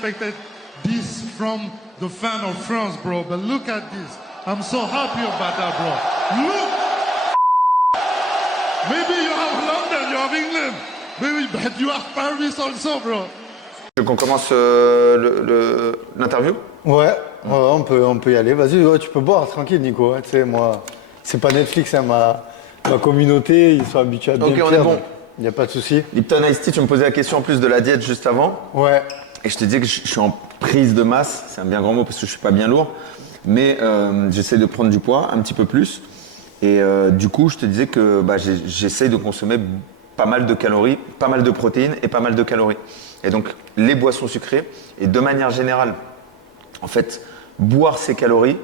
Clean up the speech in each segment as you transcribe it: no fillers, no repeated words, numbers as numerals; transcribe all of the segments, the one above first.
expected this from the fan of France, bro. But look at this. I'm so happy about that, bro. Look. Maybe you have London, you have England. Maybe, but you have Paris also, bro. Tu veux qu'on commence l'interview? Ouais, on peut y aller. Vas-y, ouais, tu peux boire tranquille, Nico. Tu sais, moi, c'est pas Netflix, hein, ma communauté, ils sont habitués à bien Ok, on faire, est bon. Il n'y a pas de souci. Lipton Ice Tea, tu me posais la question en plus de la diète juste avant. Ouais. Et je te disais que je suis en prise de masse. C'est un bien grand mot parce que je suis pas bien lourd. Mais j'essaie de prendre du poids, un petit peu plus. Et du coup, je te disais que j'essaie de consommer pas mal de calories, pas mal de protéines et pas mal de calories. Et donc, les boissons sucrées, et de manière générale, en fait, boire ces calories,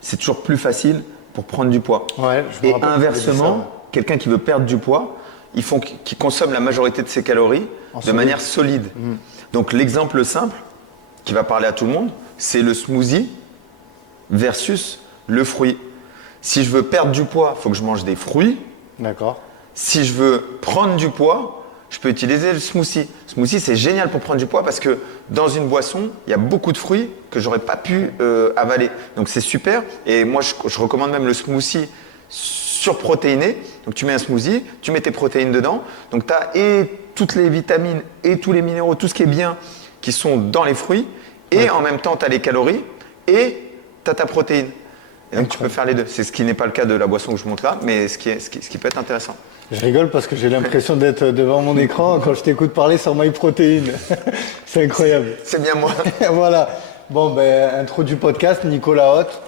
c'est toujours plus facile pour prendre du poids. Ouais, je me et rappelle inversement, quelqu'un qui veut perdre du poids, qu'il consomme la majorité de ses calories de manière solide. Donc, l'exemple simple, qui va parler à tout le monde, c'est le smoothie versus le fruit. Si je veux perdre du poids, il faut que je mange des fruits. D'accord. Si je veux prendre du poids, je peux utiliser le smoothie. Le smoothie, c'est génial pour prendre du poids parce que dans une boisson, il y a beaucoup de fruits que j'aurais pas pu avaler. Donc c'est super. Et moi, je recommande même le smoothie surprotéiné. Donc tu mets un smoothie, tu mets tes protéines dedans. Donc tu as et toutes les vitamines et tous les minéraux, tout ce qui est bien qui sont dans les fruits. Et en même temps, tu as les calories et tu as ta protéine. Et donc tu peux faire les deux. C'est ce qui n'est pas le cas de la boisson que je montre là, mais ce qui peut être intéressant. Je rigole parce que j'ai l'impression d'être devant mon écran quand je t'écoute parler sur MyProtein. C'est incroyable. C'est bien moi. Voilà. Bon, intro du podcast, Nicolas Hoth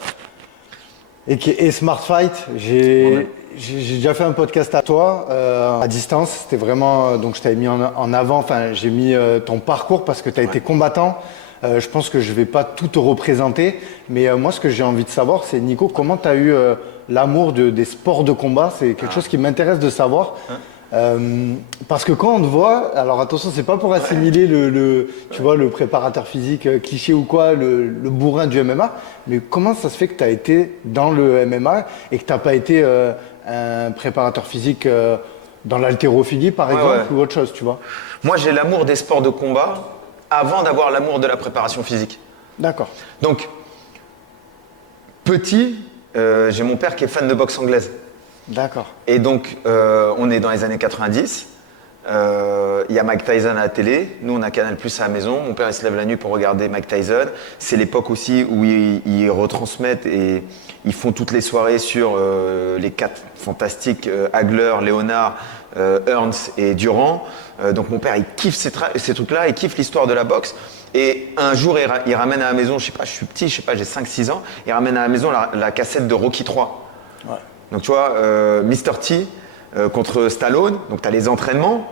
et Smart Fight. J'ai déjà fait un podcast à toi, à distance. C'était vraiment, donc je t'avais mis en avant, enfin j'ai mis ton parcours parce que tu as été combattant. Je pense que je ne vais pas tout te représenter, mais moi ce que j'ai envie de savoir, c'est Nico, comment tu as eu l'amour des sports de combat? C'est quelque chose qui m'intéresse de savoir. Parce que quand on te voit, alors attention, c'est pas pour assimiler tu vois, le préparateur physique cliché ou quoi, le bourrin du MMA, mais comment ça se fait que tu as été dans le MMA et que tu n'as pas été un préparateur physique dans l'haltérophilie par exemple ou autre chose, tu vois? Moi j'ai l'amour des sports de combat avant d'avoir l'amour de la préparation physique. D'accord. Donc, petit, j'ai mon père qui est fan de boxe anglaise. D'accord. Et donc, on est dans les années 90. Il y a Mike Tyson à la télé. Nous, on a Canal+ à la maison. Mon père, il se lève la nuit pour regarder Mike Tyson. C'est l'époque aussi où ils retransmettent et ils font toutes les soirées sur les 4 fantastiques Hagler, Léonard, Hearns et Durant. Donc mon père, il kiffe ces trucs-là, il kiffe l'histoire de la boxe. Et un jour, il ramène à la maison, je sais pas, je suis petit, je sais pas, j'ai 5-6 ans, il ramène à la maison la cassette de Rocky 3. Ouais. Donc tu vois, Mr. T contre Stallone, donc tu as les entraînements,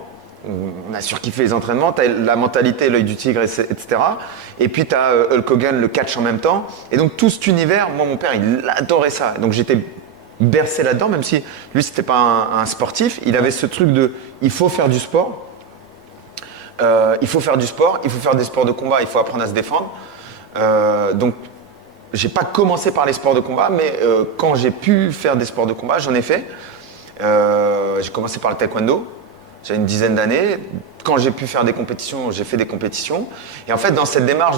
on a surkiffé les entraînements, tu as la mentalité, l'œil du tigre, etc. Et puis tu as Hulk Hogan, le catch en même temps. Et donc tout cet univers, moi mon père, il adorait ça. Donc j'étais bercé là-dedans, même si lui, c'était pas un sportif, il avait ce truc de il faut faire du sport. Il faut faire du sport, il faut faire des sports de combat, il faut apprendre à se défendre. Donc, j'ai pas commencé par les sports de combat, mais quand j'ai pu faire des sports de combat, j'en ai fait. J'ai commencé par le taekwondo, j'avais une dizaine d'années. Quand j'ai pu faire des compétitions, j'ai fait des compétitions. Et en fait, dans cette démarche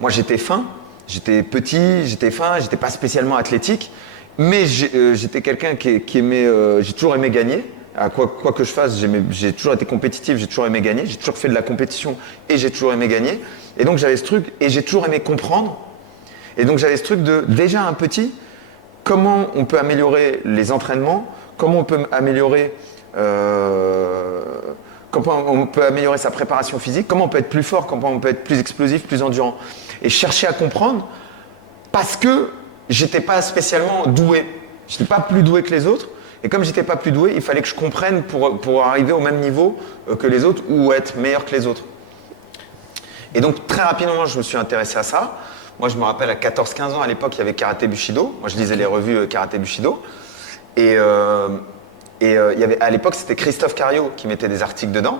moi j'étais fin, j'étais petit, j'étais fin, j'étais pas spécialement athlétique, mais j'étais quelqu'un qui aimait, j'ai toujours aimé gagner. À quoi que je fasse, j'ai toujours été compétitif, j'ai toujours aimé gagner, j'ai toujours fait de la compétition et j'ai toujours aimé gagner. Et donc j'avais ce truc, et j'ai toujours aimé comprendre. Et donc j'avais ce truc de, déjà un petit, comment on peut améliorer les entraînements, comment on peut améliorer sa préparation physique, comment on peut être plus fort, comment on peut être plus explosif, plus endurant. Et chercher à comprendre parce que j'étais pas spécialement doué. J'étais pas plus doué que les autres. Et comme j'étais pas plus doué, il fallait que je comprenne pour arriver au même niveau que les autres ou être meilleur que les autres. Et donc très rapidement, je me suis intéressé à ça. Moi, je me rappelle à 14-15 ans, à l'époque, il y avait Karaté Bushido. Moi, je lisais les revues Karaté Bushido. Et il y avait, à l'époque, c'était Christophe Cario qui mettait des articles dedans.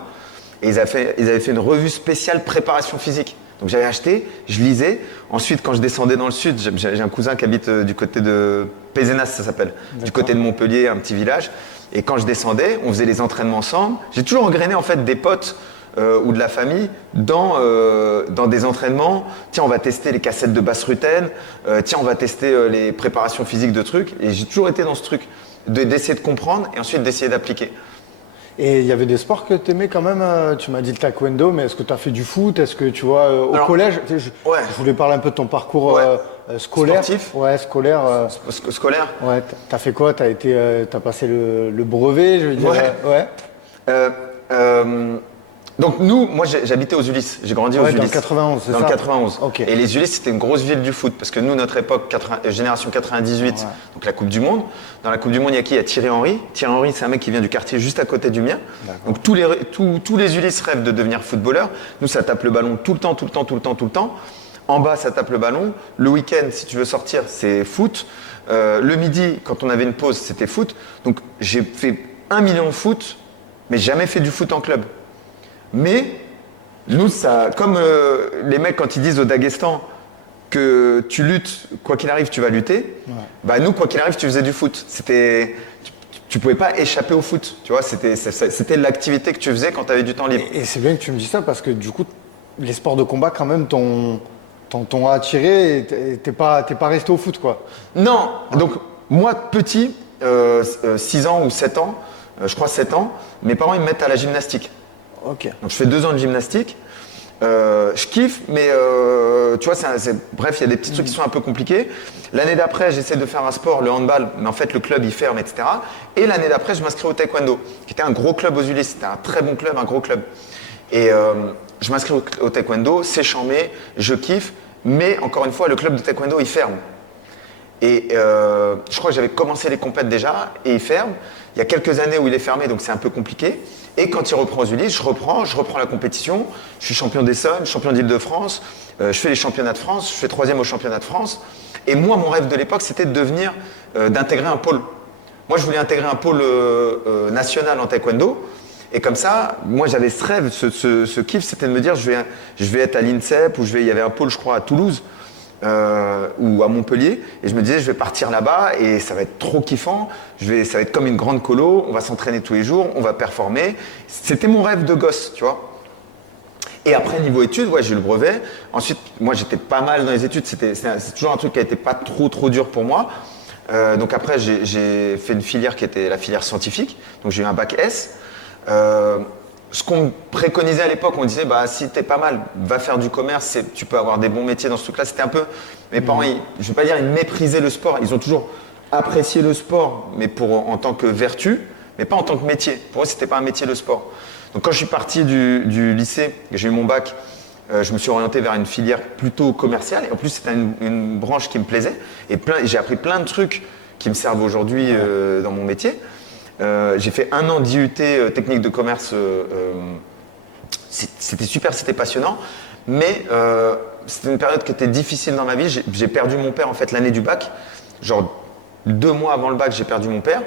Et ils avaient fait une revue spéciale préparation physique. Donc j'avais acheté, je lisais. Ensuite, quand je descendais dans le sud, j'ai un cousin qui habite du côté de Pézenas, ça s'appelle, du côté de Montpellier, un petit village. Et quand je descendais, on faisait les entraînements ensemble. J'ai toujours engrainé en fait des potes ou de la famille dans des entraînements. Tiens, on va tester les cassettes de basse rutaine. Tiens, on va tester les préparations physiques de trucs. Et j'ai toujours été dans ce truc d'essayer de comprendre et ensuite d'essayer d'appliquer. Et il y avait des sports que tu aimais quand même, tu m'as dit le taekwondo, mais est-ce que tu as fait du foot? Est-ce que tu vois, au collège, je voulais parler un peu de ton parcours scolaire. Sportif. Ouais, scolaire. Scolaire. Ouais, t'as fait quoi? T'as passé le brevet, je veux dire. Ouais. Donc moi j'habitais aux Ulysses, j'ai grandi aux Ulysses. Dans le 91, c'est ça? Dans le 91. Ok. Et les Ulysses c'était une grosse ville du foot parce que nous notre époque, génération 98, donc la Coupe du Monde. Dans la Coupe du Monde il y a qui? Il y a Thierry Henry. Thierry Henry c'est un mec qui vient du quartier juste à côté du mien. Donc tous les Ulysses rêvent de devenir footballeurs. Nous ça tape le ballon tout le temps. En bas ça tape le ballon. Le week-end si tu veux sortir c'est foot. Le midi quand on avait une pause c'était foot. Donc j'ai fait 1 million de foot mais jamais fait du foot en club. Mais nous, ça, comme les mecs quand ils disent au Daghestan que tu luttes, quoi qu'il arrive, tu vas lutter. Bah nous, quoi qu'il arrive, tu faisais du foot. Tu pouvais pas échapper au foot. Tu vois, c'était l'activité que tu faisais quand tu avais du temps libre. Et c'est bien que tu me dis ça parce que du coup, les sports de combat quand même t'ont attiré et t'es pas resté au foot quoi. Non. Donc moi, petit, 6 ans ou 7 ans, je crois 7 ans, mes parents ils me mettent à la gymnastique. Ok. Donc je fais 2 ans de gymnastique. Je kiffe, mais tu vois, bref, il y a des petits trucs qui sont un peu compliqués. L'année d'après, j'essaie de faire un sport, le handball, mais en fait, le club, il ferme, etc. Et l'année d'après, je m'inscris au taekwondo, qui était un gros club aux Ulysses. C'était un très bon club, un gros club. Et je m'inscris au taekwondo, c'est chambé, je kiffe, mais encore une fois, le club de taekwondo, il ferme. Et je crois que j'avais commencé les compètes déjà, et il ferme. Il y a quelques années où il est fermé, donc c'est un peu compliqué. Et quand il reprend aux Ulysses, je reprends la compétition. Je suis champion d'Essonne, champion d'Île-de-France. Je fais les championnats de France. Je fais 3e au championnat de France. Et moi, mon rêve de l'époque, c'était de d'intégrer un pôle. Moi, je voulais intégrer un pôle national en taekwondo. Et comme ça, moi, j'avais ce rêve, ce kiff, c'était de me dire, je vais être à l'INSEP ou il y avait un pôle, je crois, à Toulouse. Ou à Montpellier, et je me disais je vais partir là-bas et ça va être trop kiffant, ça va être comme une grande colo, on va s'entraîner tous les jours, on va performer. C'était mon rêve de gosse, tu vois. Et après niveau études, j'ai eu le brevet. Ensuite, moi j'étais pas mal dans les études, c'est toujours un truc qui a été pas trop dur pour moi. Donc après j'ai fait une filière qui était la filière scientifique, donc j'ai eu un bac S. Ce qu'on me préconisait à l'époque, on disait si t'es pas mal, va faire du commerce, tu peux avoir des bons métiers dans ce truc-là. C'était un peu. Mes parents, je vais pas dire ils méprisaient le sport, ils ont toujours apprécié le sport, mais en tant que vertu, mais pas en tant que métier. Pour eux, c'était pas un métier le sport. Donc quand je suis parti du lycée, j'ai eu mon bac, je me suis orienté vers une filière plutôt commerciale. Et en plus, c'était une branche qui me plaisait. Et j'ai appris plein de trucs qui me servent aujourd'hui dans mon métier. J'ai fait 1 an d'IUT technique de commerce. C'était super, c'était passionnant. Mais c'était une période qui était difficile dans ma vie. J'ai perdu mon père en fait l'année du bac. Genre 2 mois avant le bac, j'ai perdu mon père.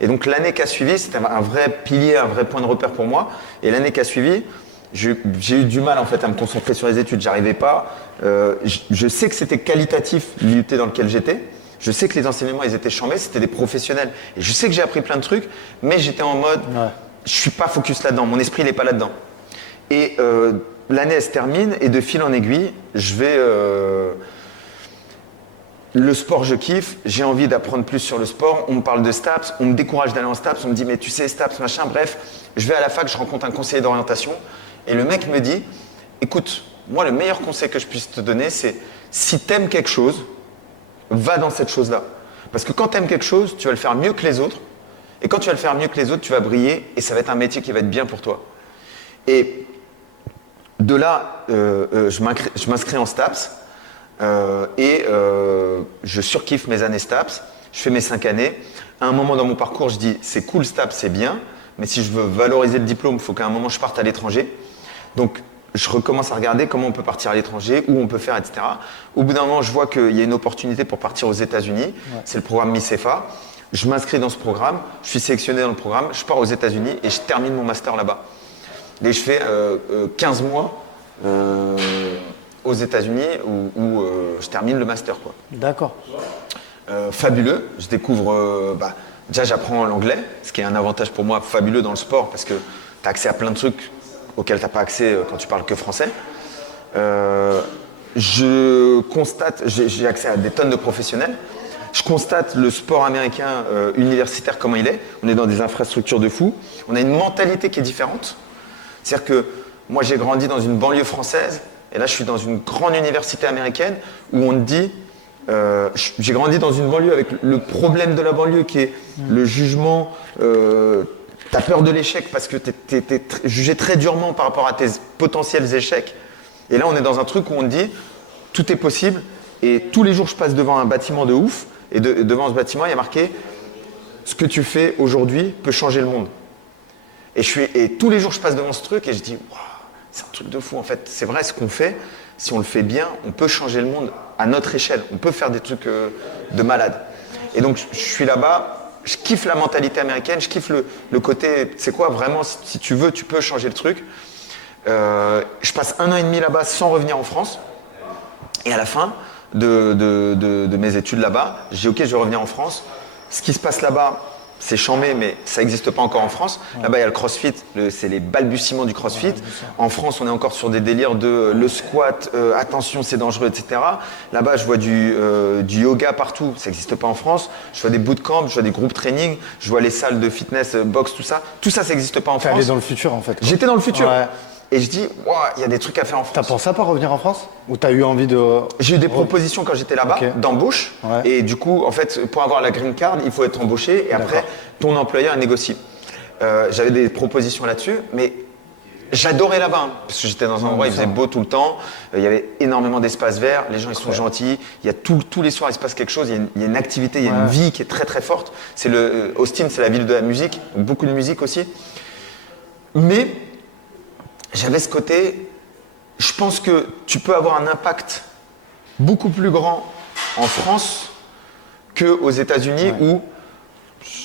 Et donc l'année qui a suivi, c'était un vrai pilier, un vrai point de repère pour moi. Et l'année qui a suivi, j'ai eu du mal en fait à me concentrer sur les études. J'arrivais pas. Je sais que c'était qualitatif l'IUT dans lequel j'étais. Je sais que les enseignements, ils étaient chambés, c'était des professionnels. Et je sais que j'ai appris plein de trucs, mais j'étais en mode, je suis pas focus là-dedans, mon esprit, il n'est pas là-dedans. Et l'année, elle se termine, et de fil en aiguille, le sport, je kiffe, j'ai envie d'apprendre plus sur le sport. On me parle de STAPS, on me décourage d'aller en STAPS, on me dit, mais tu sais, STAPS, machin, bref. Je vais à la fac, je rencontre un conseiller d'orientation, et le mec me dit, écoute, moi, le meilleur conseil que je puisse te donner, c'est si t'aimes quelque chose, va dans cette chose-là. Parce que quand tu aimes quelque chose, tu vas le faire mieux que les autres. Et quand tu vas le faire mieux que les autres, tu vas briller et ça va être un métier qui va être bien pour toi. Et de là, je m'inscris en STAPS et je surkiffe mes années STAPS. Je fais mes 5 années. À un moment dans mon parcours, je dis c'est cool STAPS, c'est bien, mais si je veux valoriser le diplôme, il faut qu'à un moment je parte à l'étranger. Donc je recommence à regarder comment on peut partir à l'étranger, où on peut faire, etc. Au bout d'un moment, je vois qu'il y a une opportunité pour partir aux États-Unis. C'est le programme MICEFA. Je m'inscris dans ce programme, je suis sélectionné dans le programme, je pars aux États-Unis et je termine mon master là-bas. Et je fais 15 mois aux États-Unis où je termine le master, quoi. D'accord. Fabuleux. Je découvre. Déjà, j'apprends l'anglais, ce qui est un avantage pour moi fabuleux dans le sport parce que tu as accès à plein de trucs auxquelles tu n'as pas accès quand tu parles que français. Je constate, j'ai accès à des tonnes de professionnels. Je constate le sport américain universitaire comment il est. On est dans des infrastructures de fou. On a une mentalité qui est différente. C'est-à-dire que moi, j'ai grandi dans une banlieue française et là, je suis dans une grande université américaine où on te dit j'ai grandi dans une banlieue avec le problème de la banlieue qui est le jugement. T'as peur de l'échec parce que t'es jugé très durement par rapport à tes potentiels échecs. Et là, on est dans un truc où on te dit tout est possible. Et tous les jours, je passe devant un bâtiment de ouf. Et devant ce bâtiment, il y a marqué ce que tu fais aujourd'hui peut changer le monde. Et tous les jours, je passe devant ce truc et je dis waouh, c'est un truc de fou en fait. C'est vrai, ce qu'on fait, si on le fait bien, on peut changer le monde à notre échelle. On peut faire des trucs de malade. Et donc, je suis là-bas. Je kiffe la mentalité américaine, je kiffe le côté, c'est quoi, vraiment, si tu veux, tu peux changer le truc. Je passe 1 an et demi là-bas sans revenir en France. Et à la fin de mes études là-bas, j'ai dit ok, je vais revenir en France. Ce qui se passe là-bas, c'est chambé, mais ça n'existe pas encore en France. Là-bas, il y a le crossfit, c'est les balbutiements du crossfit. En France, on est encore sur des délires de le squat, attention, c'est dangereux, etc. Là-bas, je vois du yoga partout, ça n'existe pas en France. Je vois des bootcamps, je vois des groupes training, je vois les salles de fitness, boxe, tout ça. Tout ça, ça n'existe pas en France. T'es allé dans le futur en fait. Quoi. J'étais dans le futur. Ouais. Et je dis, wow, il y a des trucs à faire en France. T'as pensé à pas revenir en France? Ou t'as eu envie de. J'ai eu des propositions quand j'étais là-bas, d'embauche. Ouais. Et du coup, en fait, pour avoir la green card, il faut être embauché. Et après, ton employeur négocie. J'avais des propositions là-dessus, mais j'adorais là-bas. Hein, parce que j'étais dans un endroit, il faisait beau tout le temps. Il y avait énormément d'espaces verts. Les gens, ils sont gentils. Il y a tous les soirs, il se passe quelque chose. Il y a une activité, il y a une vie qui est très, très forte. Austin, c'est la ville de la musique. Donc beaucoup de musique aussi. Mais j'avais ce côté, je pense que tu peux avoir un impact beaucoup plus grand en France qu'aux États-Unis où,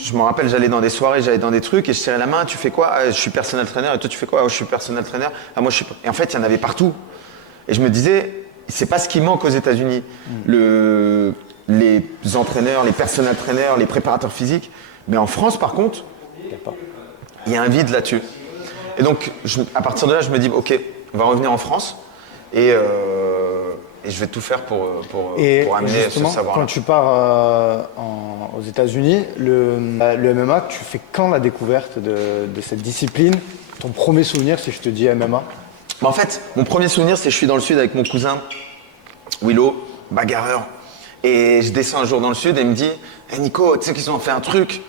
je me rappelle, j'allais dans des soirées, j'allais dans des trucs et je serrais la main, tu fais quoi? Ah, je suis personnel trainer. Et toi, tu fais quoi? Ah, je suis personnel trainer. Ah, moi, je suis. Et en fait, il y en avait partout. Et je me disais, c'est pas ce qui manque aux États-Unis. Les entraîneurs, les personnel trainers, les préparateurs physiques. Mais en France, par contre, il y a un vide là-dessus. Et donc, à partir de là, je me dis, ok, on va revenir en France et je vais tout faire pour amener ce savoir-là. Quand tu pars aux États-Unis, le MMA, tu fais quand la découverte de cette discipline? Ton premier souvenir, si je te dis MMA? En fait, mon premier souvenir, c'est que je suis dans le sud avec mon cousin Willow, bagarreur. Et je descends un jour dans le sud et il me dit, hey Nico, tu sais qu'ils ont fait un truc.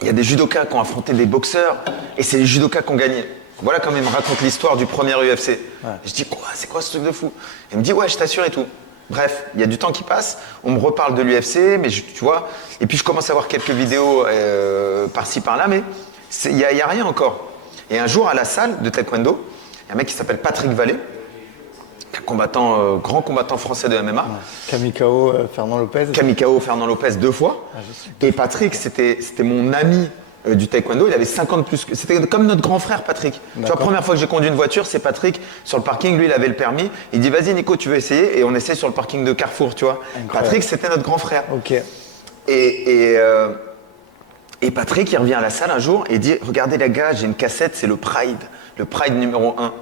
Il y a des judokas qui ont affronté des boxeurs et c'est les judokas qui ont gagné. Voilà comment il me raconte l'histoire du premier UFC. Ouais. Je dis quoi? C'est quoi ce truc de fou? Il me dit ouais, je t'assure et tout. Bref, il y a du temps qui passe, on me reparle de l'UFC, mais tu vois, et puis je commence à voir quelques vidéos par-ci par-là, mais il n'y a rien encore. Et un jour à la salle de taekwondo, il y a un mec qui s'appelle Patrick Vallée, grand combattant français de MMA. Kamikao Fernand Lopez. Kamikao Fernand Lopez 2 fois. Et Patrick, c'était mon ami du taekwondo. Il avait 50 plus. C'était comme notre grand frère Patrick. Tu vois, la première fois que j'ai conduit une voiture, c'est Patrick sur le parking. Lui, il avait le permis. Il dit vas-y Nico, tu veux essayer? Et on essaie sur le parking de Carrefour, tu vois. Incroyable. Patrick, c'était notre grand frère. Ok. Et Patrick, il revient à la salle un jour et il dit regardez les gars, j'ai une cassette, c'est le Pride numéro 1.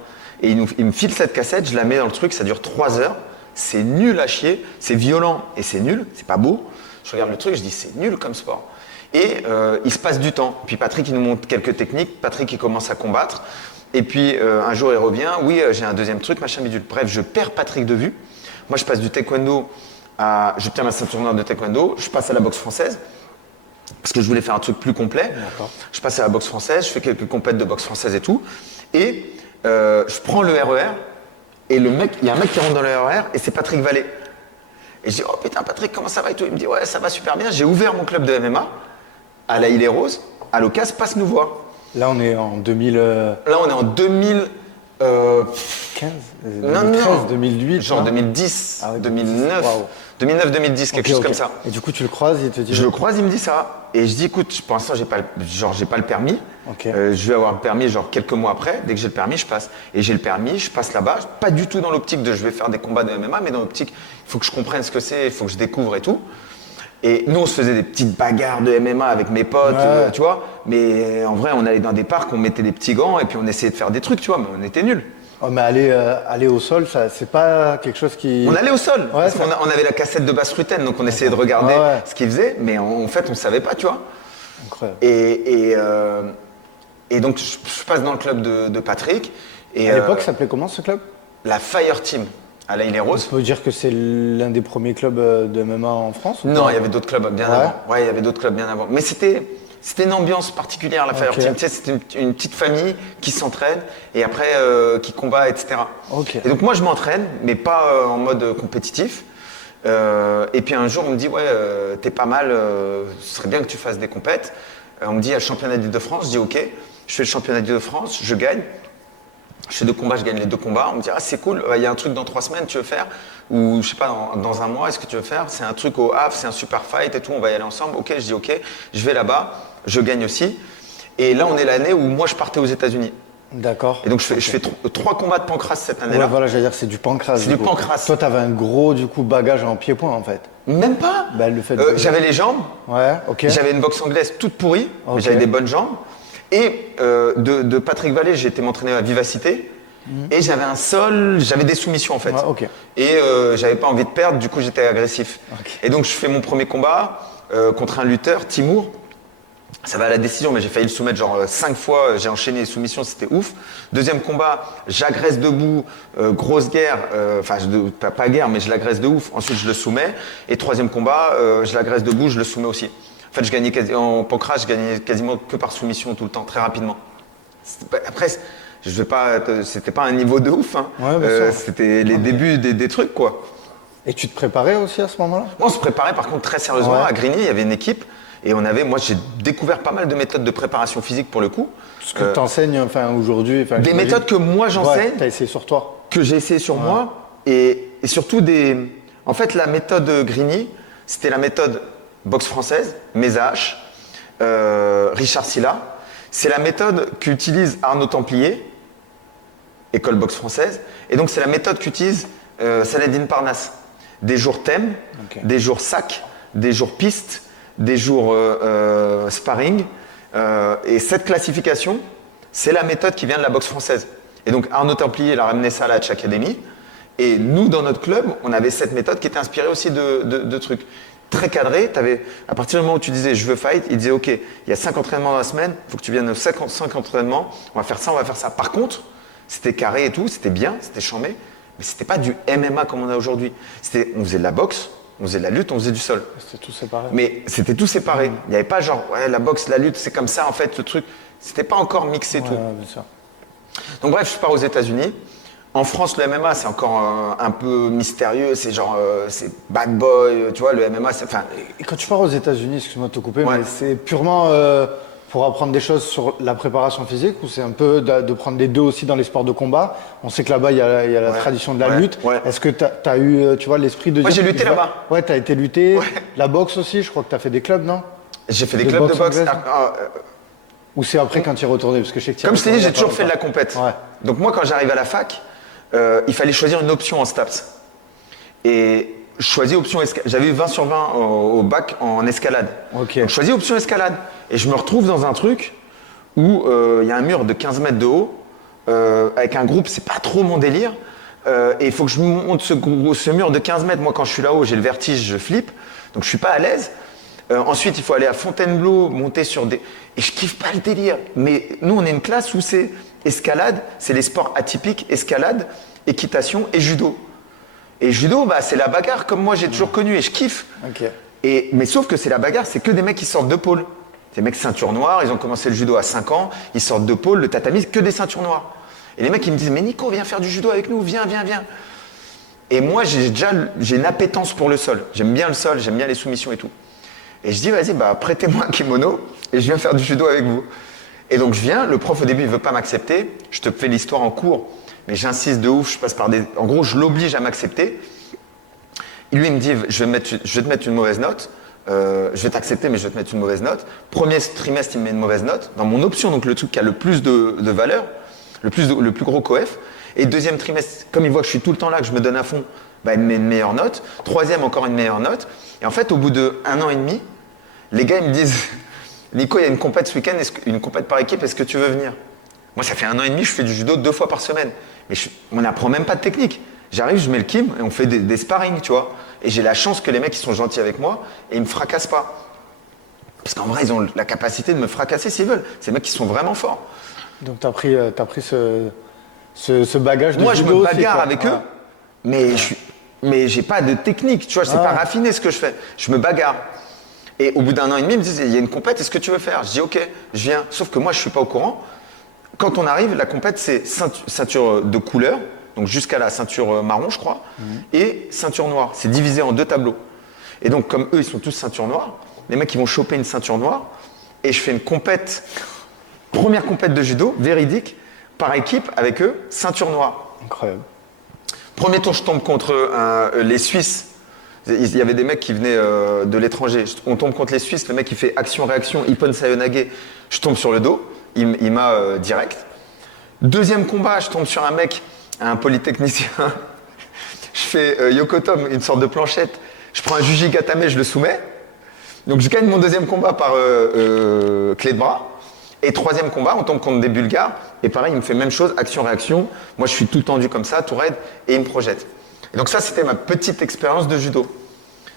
Et il me file cette cassette, je la mets dans le truc, ça dure 3 heures. C'est nul à chier, c'est violent et c'est nul, c'est pas beau. Je regarde le truc, je dis c'est nul comme sport. Et il se passe du temps. Puis Patrick, il nous montre quelques techniques. Patrick, il commence à combattre. Et puis un jour, il revient. Oui, j'ai un deuxième truc, machin bidule. Bref, je perds Patrick de vue. Moi, je passe du taekwondo j'obtiens ma ceinture noire de taekwondo. Je passe à la boxe française. Parce que je voulais faire un truc plus complet. Je passe à la boxe française, je fais quelques compètes de boxe française et tout. Et je prends le RER. Et il y a un mec qui rentre dans le RER et c'est Patrick Vallée. Et je dis, oh putain Patrick, comment ça va et tout? Il me dit, ouais, ça va super bien. J'ai ouvert mon club de MMA à la Île et Rose. À l'occasion, passe nous voir. Là, on est en 2000. Là, on est en 2000. 15 2013, 2008. Genre 2010, 2009. Wow. 2009-2010, quelque chose comme ça. Et du coup, tu le croises, il te dit. Je le croise, il me dit ça. Et je dis, écoute, pour l'instant, j'ai pas le permis. Je vais avoir le permis genre quelques mois après. Dès que j'ai le permis, je passe. Et j'ai le permis, je passe là-bas. Pas du tout dans l'optique de je vais faire des combats de MMA, mais dans l'optique, il faut que je comprenne ce que c'est, il faut que je découvre et tout. Et nous, on se faisait des petites bagarres de MMA avec mes potes, Ouais. tu vois. Mais en vrai, on allait dans des parcs, on mettait des petits gants et puis on essayait de faire des trucs, tu vois, mais on était nuls. Oh, mais aller au sol, ça, c'est pas quelque chose qui. On allait au sol, parce ça- on avait la cassette de Basse-Ruitaine, donc on essayait de regarder Ouais. ce qu'ils faisaient, mais en fait, on savait pas, tu vois. Incroyable. Et donc, je passe dans le club de Patrick. Et À l'époque, ça s'appelait comment ce club? la Fire Team, à La Île-et-Rose. On peut dire que c'est l'un des premiers clubs de MMA en France? ou Non, pas il y avait d'autres clubs bien Ouais. avant. Ouais, il y avait d'autres clubs bien avant. Mais c'était une ambiance particulière, la Fire Ok. Team. Tu sais, c'était une petite famille qui s'entraîne et après qui combat, etc. Ok. Et donc moi, je m'entraîne, mais pas en mode compétitif. Et puis un jour, on me dit, ouais, t'es pas mal, ce serait bien que tu fasses des compètes. On me dit, il y a le championnat d'Île-de-France. Je dis, ok, je fais le championnat d'Île-de-France, je gagne. Je fais 2 combats, je gagne les 2 combats. On me dit, ah, c'est cool, il y a un truc dans 3 semaines, tu veux faire? Ou je sais pas, dans un mois, est-ce que tu veux faire? C'est un truc au Havre, c'est un super fight et tout, on va y aller ensemble. Ok, je dis, ok, je vais là-bas, je gagne aussi. Et là, on est l'année où moi, je partais aux États-Unis. D'accord. Et donc, je fais 3 combats de pancrace cette année-là. Ouais, voilà, j'allais dire, c'est du pancrace. C'est du du coup. pancrace. Toi, t'avais un gros, du coup, bagage en pied-point, en fait. Même pas. Bah, le fait de- J'avais les jambes, Ouais, ok. j'avais une boxe anglaise toute pourrie, Ok. mais j'avais des bonnes jambes. Et de Patrick Vallée, j'ai été m'entraîner à Vivacité. Et j'avais un sol, j'avais des soumissions en fait. Ouais, ok. Et j'avais pas envie de perdre, du coup j'étais agressif. Ok. Et donc je fais mon premier combat contre un lutteur, Timour. Ça va à la décision, mais j'ai failli le soumettre genre 5 fois, j'ai enchaîné les soumissions, c'était ouf. Deuxième combat, j'agresse debout, grosse guerre, enfin pas guerre, mais je l'agresse de ouf. Ensuite je le soumets. Et troisième combat, je l'agresse debout, je le soumets aussi. En fait, en pancrace, je gagnais quasiment que par soumission tout le temps, très rapidement. Après, je vais pas, c'était pas un niveau de ouf, hein. Ouais, bien sûr. C'était les débuts des trucs, quoi. Et tu te préparais aussi à ce moment-là? On se préparait par contre très sérieusement. Ouais. À Grigny, il y avait une équipe et moi j'ai découvert pas mal de méthodes de préparation physique pour le coup. Ce que tu enseignes enfin, aujourd'hui. Enfin, Des j'imagine. méthodes que moi j'enseigne, Ouais, t'as essayé sur toi. que j'ai essayé sur moi et surtout En fait, la méthode Grigny, c'était la méthode boxe française, Mesa H, Richard Silla. C'est la méthode qu'utilise Arnaud Templier, école boxe française. Et donc, c'est la méthode qu'utilise Saladin Parnasse. Des jours thème, Ok. des jours sac, des jours piste, des jours sparring. Et cette classification, c'est la méthode qui vient de la boxe française. Et donc, Arnaud Templier, il a ramené ça à la Hatch Academy. Et nous, dans notre club, on avait cette méthode qui était inspirée aussi de trucs très cadrés. À partir du moment où tu disais je veux fight, il disait ok, il y a 5 entraînements dans la semaine, il faut que tu viennes aux 5 entraînements, on va faire ça, on va faire ça. Par contre, c'était carré et tout, c'était bien, c'était chambé, mais c'était pas du MMA comme on a aujourd'hui. On faisait de la boxe, on faisait de la lutte, on faisait du sol. C'était tout séparé. Mais c'était tout séparé. Il n'y avait pas genre ouais, la boxe, la lutte, c'est comme ça en fait, le truc. C'était pas encore mixé Ouais, tout. bien sûr. Donc bref, je pars aux États-Unis. En France, le MMA, c'est encore un peu mystérieux. C'est genre, c'est bad boy, tu vois, le MMA, c'est. Enfin, Et quand tu pars aux États-Unis, excuse-moi de te couper, Ouais. mais c'est purement pour apprendre des choses sur la préparation physique ou c'est un peu de prendre les deux aussi dans les sports de combat? On sait que là-bas, il y a la Ouais. tradition de la Ouais. lutte. Ouais. Est-ce que tu as eu, tu vois, l'esprit de Moi, dire, j'ai lutté je vais- là-bas. Ouais, tu as été lutter. Ouais. La boxe aussi, je crois que tu as fait des clubs, non? j'ai fait des De clubs de boxe boxe. anglaise Ou c'est après quand tu es retourné? Parce que je sais que tu y es Comme je t'ai dit, retourné j'ai toujours il y fait a de pas la compète. Ouais. Donc moi, quand j'arrive à la fac, il fallait choisir une option en STAPS. Et je choisis option escalade. J'avais eu 20 sur 20 au bac en escalade. Ok. Donc je choisis option escalade. Et je me retrouve dans un truc où il y a un mur de 15 mètres de haut, avec un groupe, c'est pas trop mon délire. Et il faut que je monte ce mur de 15 mètres. Moi, quand je suis là-haut, j'ai le vertige, je flippe. Donc je suis pas à l'aise. Ensuite, il faut aller à Fontainebleau, monter sur des... Et je kiffe pas le délire. Mais nous, on est une classe où c'est escalade, c'est les sports atypiques, escalade, équitation et judo. Et judo, bah, c'est la bagarre comme moi j'ai toujours connu et je kiffe. Ok. Mais sauf que c'est la bagarre, c'est que des mecs qui sortent de pôle. Des mecs ceinture noire, ils ont commencé le judo à 5 ans, ils sortent de pôle, le tatami, que des ceintures noires. Et les mecs, ils me disent, mais Nico, viens faire du judo avec nous, viens. Et moi, j'ai une appétence pour le sol. J'aime bien le sol, j'aime bien les soumissions et tout. Et je dis, vas-y, bah, prêtez-moi un kimono et je viens faire du judo avec vous. Et donc je viens, le prof au début, il veut pas m'accepter. Je te fais l'histoire en cours, mais j'insiste de ouf, je passe par des... En gros, je l'oblige à m'accepter. Lui, il me dit, je vais te mettre une mauvaise note. Je vais t'accepter, mais je vais te mettre une mauvaise note. Premier trimestre, il me met une mauvaise note. Dans mon option, donc le truc qui a le plus de valeur, le plus gros coef. Et deuxième trimestre, comme il voit que je suis tout le temps là, que je me donne à fond, bah, il me met une meilleure note. Troisième, encore une meilleure note. Et en fait, au bout d'1 an et demi, les gars, ils me disent « Nico, il y a une compète ce week-end, une compète par équipe, est-ce que tu veux venir ?» Moi, ça fait 1 an et demi, je fais du judo 2 fois par semaine. Mais on n'apprend même pas de technique. J'arrive, je mets le kim et on fait des sparring, tu vois. Et j'ai la chance que les mecs, ils sont gentils avec moi et ils me fracassent pas. Parce qu'en vrai, ils ont la capacité de me fracasser s'ils veulent. Ces mecs, ils sont vraiment forts. Donc t'as pris ce bagage de Moi, judo je me aussi, bagarre quoi. avec eux, mais j'ai pas de technique, tu vois. C'est pas raffiné ce que je fais. Je me bagarre. Et au bout d'1 an et demi, ils me disent, il y a une compète, est-ce que tu veux faire? Je dis, ok, je viens. Sauf que moi, je suis pas au courant. Quand on arrive, la compète, c'est ceinture de couleur, donc jusqu'à la ceinture marron, je crois, et ceinture noire. C'est divisé en 2 tableaux. Et donc, comme eux, ils sont tous ceinture noire, les mecs, ils vont choper une ceinture noire, et je fais une compète, première compète de judo, véridique, par équipe, avec eux, ceinture noire. Incroyable. Premier tour, je tombe contre les Suisses. Il y avait des mecs qui venaient de l'étranger. On tombe contre les Suisses, le mec il fait action-réaction, Ippon Sayonage, je tombe sur le dos, il m'a direct. Deuxième combat, je tombe sur un mec, un polytechnicien, je fais Yokotom, une sorte de planchette, je prends un Juji Gatame, je le soumets. Donc je gagne mon deuxième combat par clé de bras. Et troisième combat, on tombe contre des Bulgares, et pareil, il me fait même chose, action-réaction. Moi je suis tout tendu comme ça, tout raide, et il me projette. Et donc ça, c'était ma petite expérience de judo.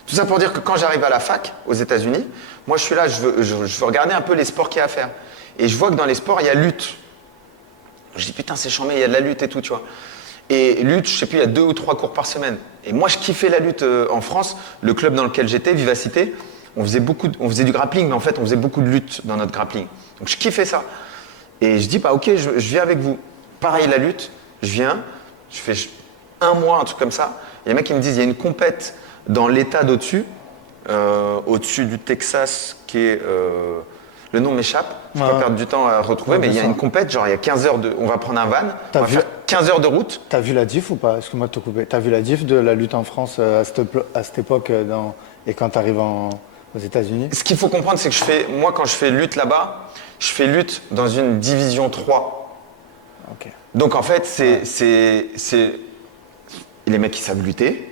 Tout ça pour dire que quand j'arrive à la fac, aux États-Unis, moi je suis là, je veux regarder un peu les sports qu'il y a à faire. Et je vois que dans les sports, il y a lutte. Je dis putain, c'est chambé, il y a de la lutte et tout, tu vois. Et lutte, je sais plus, il y a 2 ou 3 cours par semaine. Et moi, je kiffais la lutte en France. Le club dans lequel j'étais, Vivacité, on faisait du grappling, mais en fait, on faisait beaucoup de lutte dans notre grappling. Donc je kiffais ça. Et je dis, bah ok, je viens avec vous. Pareil, la lutte, je viens, je fais 1 mois, un truc comme ça. Et les mecs, ils me disent, il y a une compète dans l'état d'au-dessus, au-dessus du Texas, qui est... le nom m'échappe, je ne vais pas perdre du temps à retrouver, mais il y a une compète, genre il y a 15 heures on va prendre un van, on va faire 15 heures de route. T'as vu la diff ou pas? Excuse-moi de te couper. T'as vu la diff de la lutte en France à cette époque et quand t'arrives aux États-Unis? Ce qu'il faut comprendre, c'est que moi quand je fais lutte là-bas, je fais lutte dans une division 3. Ok. Donc en fait, c'est les mecs qui savent lutter,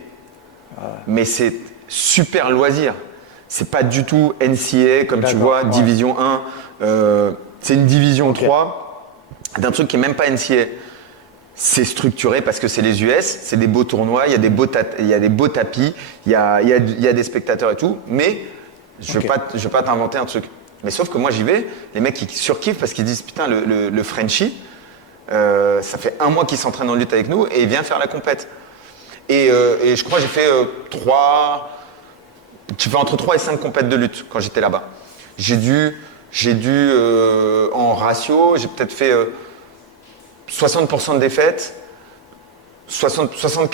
mais c'est super loisir. C'est pas du tout NCA, comme tu vois, division 1. C'est une division 3 d'un truc qui est même pas NCA. C'est structuré parce que c'est les US, c'est des beaux tournois, il y a des beaux tapis, il y a des spectateurs et tout. Mais je vais pas t'inventer un truc. Mais sauf que moi j'y vais, les mecs ils surkiffent parce qu'ils disent putain le Frenchie, ça fait 1 mois qu'il s'entraîne en lutte avec nous et il vient faire la compète. Et je crois que j'ai fait 3... Tu fais entre 3 et 5 compètes de lutte quand j'étais là-bas. J'ai dû en ratio, j'ai peut-être fait 60% de défaites, 60-40,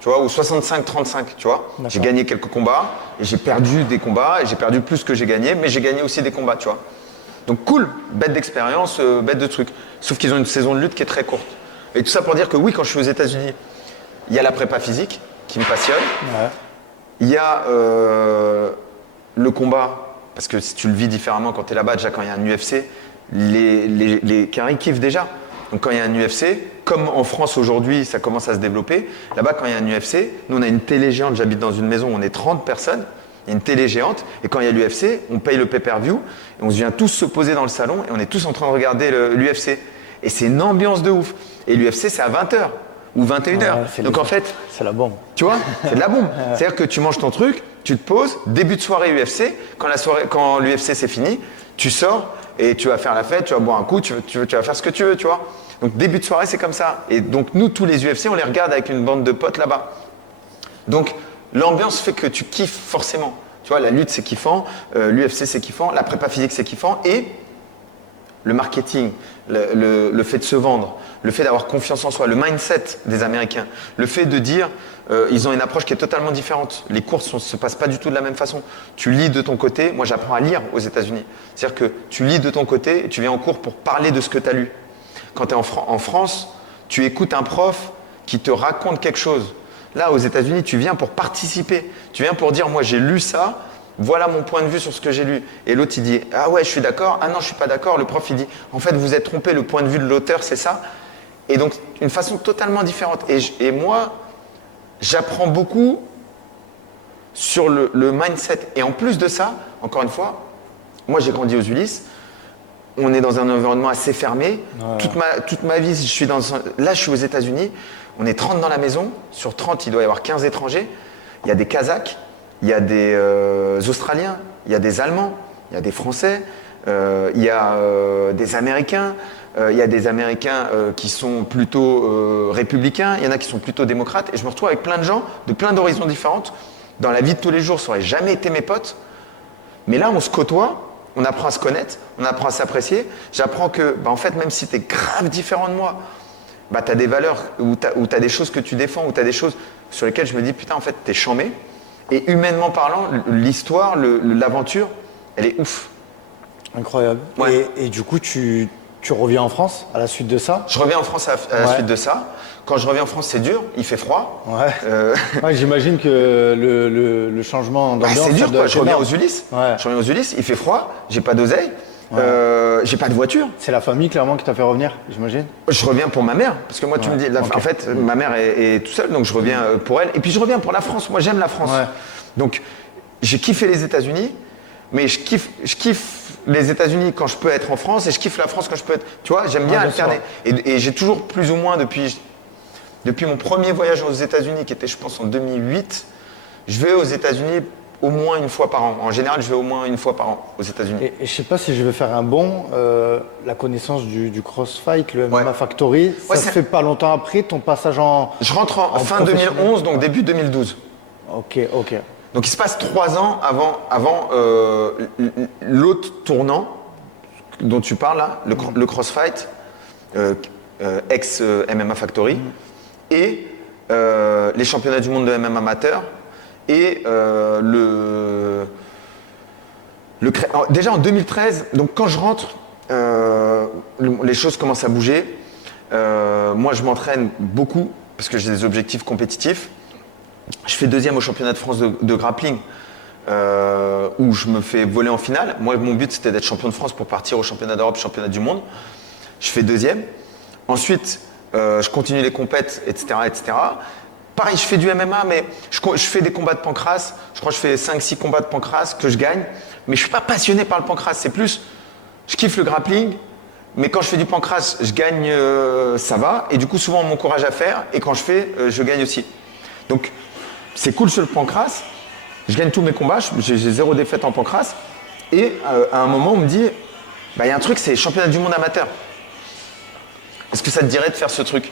tu vois, ou 65-35, tu vois. J'ai gagné quelques combats et j'ai perdu des combats et j'ai perdu plus que j'ai gagné, mais j'ai gagné aussi des combats, tu vois. Donc cool, bête d'expérience, bête de trucs. Sauf qu'ils ont une saison de lutte qui est très courte. Et tout ça pour dire que oui, quand je suis aux États-Unis, il y a la prépa physique qui me passionne. Ouais. Il y a le combat, parce que si tu le vis différemment quand tu es là-bas, déjà quand il y a un UFC, les caries kiffent déjà. Donc quand il y a un UFC, comme en France aujourd'hui, ça commence à se développer, là-bas quand il y a un UFC, nous on a une télé géante, j'habite dans une maison, on est 30 personnes, il y a une télé géante, et quand il y a l'UFC, on paye le pay-per-view, et on se vient tous se poser dans le salon, et on est tous en train de regarder l'UFC. Et c'est une ambiance de ouf. Et l'UFC c'est à 20h. Ou 21h. Donc en fait, c'est la bombe. Tu vois, c'est de la bombe. C'est-à-dire que tu manges ton truc, tu te poses, début de soirée UFC, quand l'UFC c'est fini, tu sors et tu vas faire la fête, tu vas boire un coup, tu vas faire ce que tu veux, tu vois. Donc début de soirée c'est comme ça. Et donc nous, tous les UFC, on les regarde avec une bande de potes là-bas. Donc l'ambiance fait que tu kiffes forcément. Tu vois, la lutte c'est kiffant, l'UFC c'est kiffant, la prépa physique c'est kiffant et le marketing, le fait de se vendre, le fait d'avoir confiance en soi, le mindset des Américains, le fait de dire ils ont une approche qui est totalement différente. Les courses ne se passent pas du tout de la même façon. Tu lis de ton côté, moi j'apprends à lire aux États-Unis. C'est-à-dire que tu lis de ton côté et tu viens en cours pour parler de ce que tu as lu. Quand tu es en France, tu écoutes un prof qui te raconte quelque chose. Là, aux États-Unis, tu viens pour participer. Tu viens pour dire moi j'ai lu ça. Voilà mon point de vue sur ce que j'ai lu. Et l'autre, il dit « Ah ouais, je suis d'accord. Ah non, je suis pas d'accord. » Le prof, il dit « En fait, vous êtes trompé. Le point de vue de l'auteur, c'est ça. » Et donc, une façon totalement différente. Et moi, j'apprends beaucoup sur le mindset. Et en plus de ça, encore une fois, moi j'ai grandi aux Ulysses. On est dans un environnement assez fermé. Ouais. Toute ma vie, là je suis aux États-Unis. On est 30 dans la maison. Sur 30, il doit y avoir 15 étrangers. Il y a des Kazakhs, il y a des Australiens, il y a des Allemands, il y a des Français, il y a des Américains. Il y a des Américains qui sont plutôt républicains, il y en a qui sont plutôt démocrates. Et je me retrouve avec plein de gens de plein d'horizons différentes. Dans la vie de tous les jours, ça n'aurait jamais été mes potes. Mais là, on se côtoie, on apprend à se connaître, on apprend à s'apprécier. J'apprends que, en fait, même si tu es grave différent de moi, tu as des valeurs, ou tu as des choses que tu défends, ou tu as des choses sur lesquelles je me dis, putain, en fait, t'es chambé. Et humainement parlant, l'histoire, l'aventure, elle est ouf. Incroyable. Ouais. Et du coup, tu reviens en France à la suite de ça? Je reviens en France à la suite de ça. Quand je reviens en France, c'est dur, il fait froid. Ouais. Ouais, j'imagine que le changement d'ambiance. C'est dur, quoi. Je reviens aux Ulysses. Ouais. Je reviens aux Ulysses, il fait froid, j'ai pas d'oseille, j'ai pas de voiture. C'est la famille clairement qui t'a fait revenir, j'imagine. Je reviens pour ma mère, parce que moi, tu me dis, en fait, ma mère est tout seule, donc je reviens pour elle. Et puis je reviens pour la France. Moi, j'aime la France. Ouais. Donc, j'ai kiffé les États-Unis, mais je kiffe les États-Unis quand je peux être en France et je kiffe la France quand je peux être. Tu vois, j'aime bien alterner. Et j'ai toujours plus ou moins depuis mon premier voyage aux États-Unis, qui était, je pense, en 2008, je vais aux États-Unis au moins une fois par an. En général, je vais au moins une fois par an aux États-Unis. Et je sais pas si je vais faire un bond, la connaissance du CrossFight, le MMA Factory, ça se fait pas longtemps après ton passage en. Je rentre en fin 2011, donc début 2012. Ok. Donc il se passe 3 ans avant l'autre tournant dont tu parles là, le CrossFight, ex-MMA Factory, et les championnats du monde de MMA amateur, et déjà en 2013, donc quand je rentre, les choses commencent à bouger. Moi je m'entraîne beaucoup parce que j'ai des objectifs compétitifs. Je fais 2e au championnat de France de grappling où je me fais voler en finale. Moi, mon but, c'était d'être champion de France pour partir au championnat d'Europe, championnat du monde. Je fais 2e. Ensuite, je continue les compètes, etc., etc. Pareil, je fais du MMA, mais je fais des combats de pancrace. Je crois que je fais 5-6 combats de pancrace que je gagne. Mais je ne suis pas passionné par le pancrace. C'est plus, je kiffe le grappling. Mais quand je fais du pancrace, je gagne, ça va. Et du coup, souvent, on m'encourage à faire. Et quand je fais, je gagne aussi. Donc, c'est cool sur le pancrace, je gagne tous mes combats, j'ai 0 défaite en pancrace. Et à un moment, on me dit, il y a un truc, c'est championnat du monde amateur. Est-ce que ça te dirait de faire ce truc?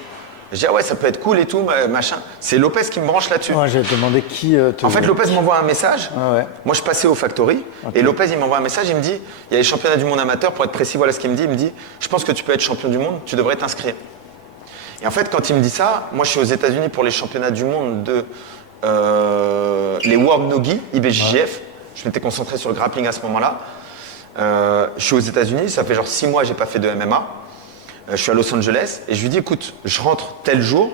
Je dis, ah ouais, ça peut être cool et tout, machin. C'est Lopez qui me branche là-dessus. Ouais, j'ai demandé qui En fait, Lopez m'envoie un message. Ah ouais. Moi, je passais au Factory. Okay. Et Lopez, il m'envoie un message, il me dit, il y a les championnats du monde amateur, pour être précis, voilà ce qu'il me dit. Il me dit, je pense que tu peux être champion du monde, tu devrais t'inscrire. Et en fait, quand il me dit ça, moi, je suis aux États-Unis pour les championnats du monde de les World Nogi, IBJJF. Ouais. Je m'étais concentré sur le grappling à ce moment-là. Je suis aux États-Unis, ça fait genre 6 mois que j'ai pas fait de MMA. Je suis à Los Angeles et je lui dis, écoute, je rentre tel jour.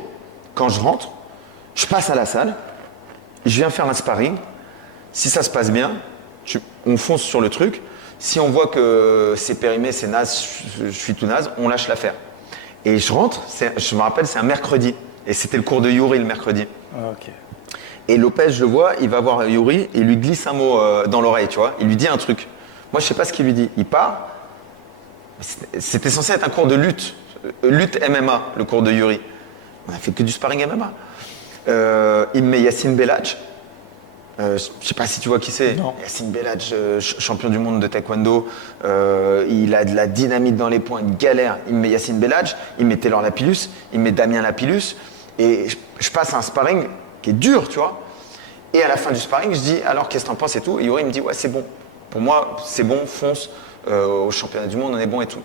Quand je rentre, je passe à la salle, je viens faire un sparring. Si ça se passe bien, on fonce sur le truc. Si on voit que c'est périmé, c'est naze, je suis tout naze, on lâche l'affaire. Et je rentre, je me rappelle, c'est un mercredi. Et c'était le cours de Yuri le mercredi. Ah, ok. Et Lopez, je le vois, il va voir Yuri et il lui glisse un mot dans l'oreille, tu vois. Il lui dit un truc. Moi, je sais pas ce qu'il lui dit. Il part. C'était censé être un cours de lutte. Lutte MMA, le cours de Yuri. On a fait que du sparring MMA. Il me met Yacine Belhadj. Je sais pas si tu vois qui c'est. Yacine Belhadj, champion du monde de taekwondo. Il a de la dynamite dans les poings, une galère. Il me met Yacine Belhadj, il me met Taylor Lapillus, il me met Damien Lapillus. Et je passe à un sparring qui est dur, tu vois. Et à la fin du sparring, je dis, alors qu'est-ce que t'en penses et tout. Et Yuri me dit, ouais, c'est bon. Pour moi, c'est bon, fonce. Au championnat du monde, on est bon et tout.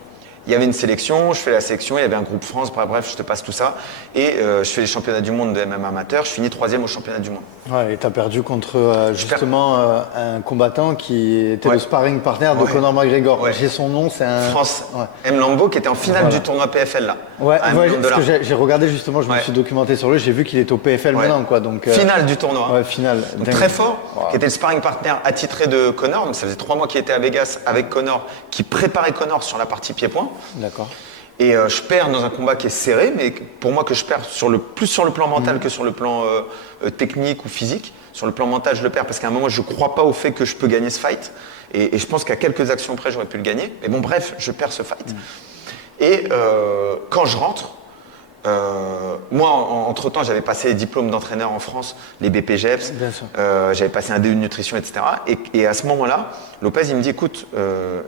Il y avait une sélection, je fais la sélection, il y avait un groupe France, bref, je te passe tout ça. Et je fais les championnats du monde de MMA amateur, je finis 3e au championnat du monde. Ouais, et tu as perdu contre justement un combattant qui était le sparring partner de Conor McGregor. Ouais. J'ai son nom, c'est un. France M. Lambeau qui était en finale du tournoi PFL là. Ouais, parce que j'ai regardé justement, je me suis documenté sur lui, j'ai vu qu'il est au PFL maintenant, quoi. Donc, finale du tournoi. Ouais, finale. Donc, très fort, qui était le sparring partner attitré de Conor. Donc ça faisait 3 mois qu'il était à Vegas avec Conor, qui préparait Conor sur la partie pied-point. D'accord. Et je perds dans un combat qui est serré, mais pour moi que je perds plus sur le plan mental que sur le plan technique ou physique. Sur le plan mental, je le perds parce qu'à un moment, je ne crois pas au fait que je peux gagner ce fight. Et je pense qu'à quelques actions près, j'aurais pu le gagner. Mais bon, bref, je perds ce fight. Et quand je rentre, moi, entre-temps, j'avais passé les diplômes d'entraîneur en France, les BPGEPS. J'avais passé un DU de nutrition, etc. Et à ce moment-là, Lopez, il me dit, écoute,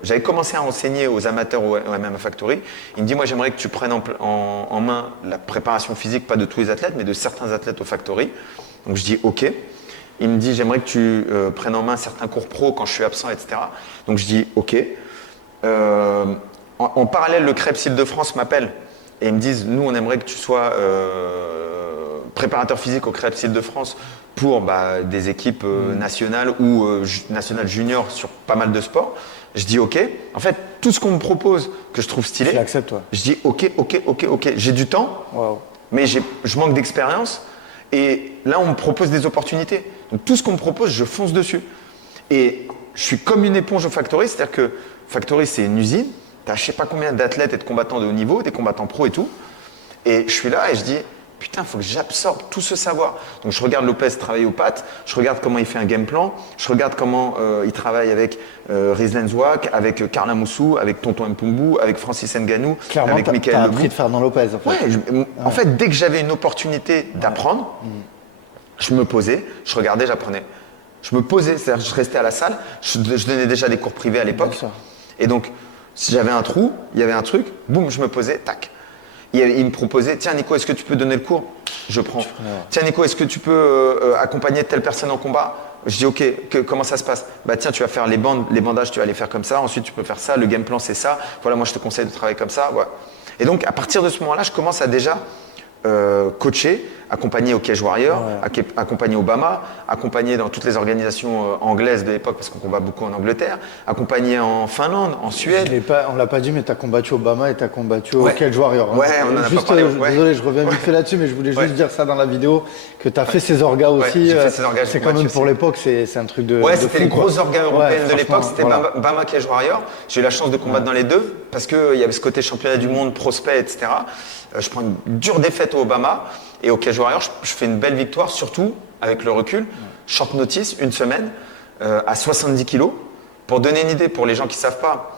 j'avais commencé à enseigner aux amateurs au MMA Factory. Il me dit, moi, j'aimerais que tu prennes en main la préparation physique, pas de tous les athlètes, mais de certains athlètes au Factory. Donc, je dis, OK. Il me dit, j'aimerais que tu prennes en main certains cours pro quand je suis absent, etc. Donc, je dis, OK. En parallèle, le Krebs Île-de-France m'appelle. Et ils me disent, nous, on aimerait que tu sois préparateur physique au Krebs Île-de-France pour des équipes nationales ou nationales juniors sur pas mal de sports. Je dis OK. En fait, tout ce qu'on me propose que je trouve stylé, Tu l'acceptes, toi. Je dis OK. J'ai du temps, mais je manque d'expérience. Et là, on me propose des opportunités. Donc, tout ce qu'on me propose, je fonce dessus. Et je suis comme une éponge au Factory. C'est-à-dire que Factory, c'est une usine. Tu as je sais pas combien d'athlètes et de combattants de haut niveau, des combattants pro et tout. Et je suis là et je dis, putain, il faut que j'absorbe tout ce savoir. Donc je regarde Lopez travailler aux pattes, je regarde comment il fait un game plan, je regarde comment il travaille avec Rizlan Zouak, avec Carla Moussou, avec Tonton Mpumbu, avec Francis Ngannou, clairement, avec Michael Lebou. Lebou. Appris de Fernand Lopez, en fait. En fait, dès que j'avais une opportunité d'apprendre, je me posais, je regardais, j'apprenais. Je me posais, c'est-à-dire je restais à la salle, je donnais déjà des cours privés à l'époque. Et donc, si j'avais un trou, il y avait un truc, boum, je me posais, tac. Il me proposait, tiens Nico, est-ce que tu peux donner le cours? Je prends. Tiens Nico, est-ce que tu peux accompagner telle personne en combat? Je dis ok, comment ça se passe? Bah tiens, tu vas faire les bandages, tu vas les faire comme ça, ensuite tu peux faire ça, le game plan c'est ça, voilà, moi je te conseille de travailler comme ça. Voilà. Et donc à partir de ce moment-là, je commence à déjà coacher, accompagner au Cage Warrior, accompagner au Bama, accompagner dans toutes les organisations anglaises de l'époque parce qu'on combat beaucoup en Angleterre, accompagner en Finlande, en Suède. On l'a pas dit, mais tu as combattu au Bama et tu as combattu au Cage Warrior. Ouais, on en a juste, pas parlé. Désolé, je reviens vite fait là-dessus, mais je voulais juste dire ça dans la vidéo, que tu as fait ces orgas aussi. J'ai fait ces orgas, c'est quand même pour l'époque, c'est un truc de. Ouais, de c'était fou, les grosses orgas européennes de l'époque, c'était voilà. Bama Cage Warrior. J'ai eu la chance de combattre dans les deux parce qu'il y avait ce côté championnat du monde, prospect, etc. Je prends une dure défaite au Obama et au Cage Warrior, je fais une belle victoire, surtout avec le recul. Short notice, une semaine, à 70 kilos. Pour donner une idée, pour les gens qui ne savent pas,